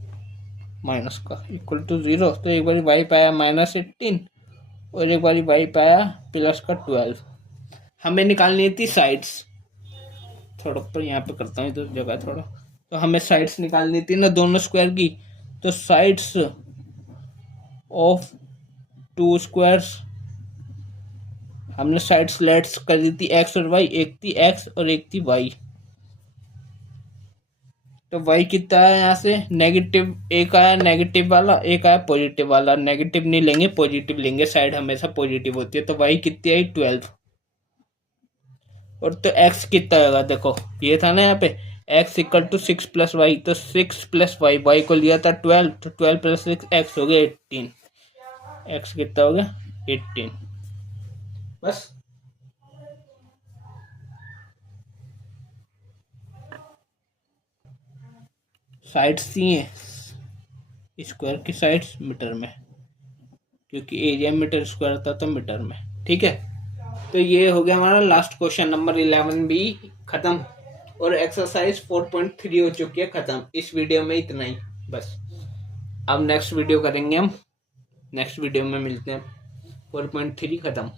माइनस का इक्वल टू 0। तो एक बार y पाया माइनस 18 और एक बार y पाया प्लस का 12। हमें निकालनी थी साइड्स, थोड़ा ऊपर यहाँ पे करता हूँ तो जगह थोड़ा, तो हमें साइड्स निकालनी थी ना दोनों स्क्वायर की। तो साइड्स ऑफ टू स्क्वायर्स, हमने साइड्स लेट्स करी थी x और y, एक थी x और एक थी y। तो y कितना है, यहाँ से नेगेटिव, एक आया नेगेटिव वाला, एक आया पॉजिटिव वाला। नेगेटिव नहीं लेंगे, पॉजिटिव लेंगे, साइड हमेशा पॉजिटिव होती है। तो y कितनी आई 12, और तो x कितना होगा, देखो ये था ना यहाँ पे x equal to 6 plus y, तो 6 प्लस वाई, वाई को लिया था 12, तो 12 प्लस 6 x हो गया 18, x कितना हो गया 18। बस साइड्स दिए, स्क्वायर की साइड्स मीटर में, क्योंकि एरिया मीटर स्क्वायर था तो मीटर में, ठीक है। तो ये हो गया हमारा लास्ट क्वेश्चन नंबर 11 भी खत्म। और एक्सरसाइज 4.3 हो चुकी है खत्म। इस वीडियो में इतना ही बस। अब नेक्स्ट वीडियो करेंगे हम, नेक्स्ट वीडियो में मिलते हैं। 4.3 खत्म।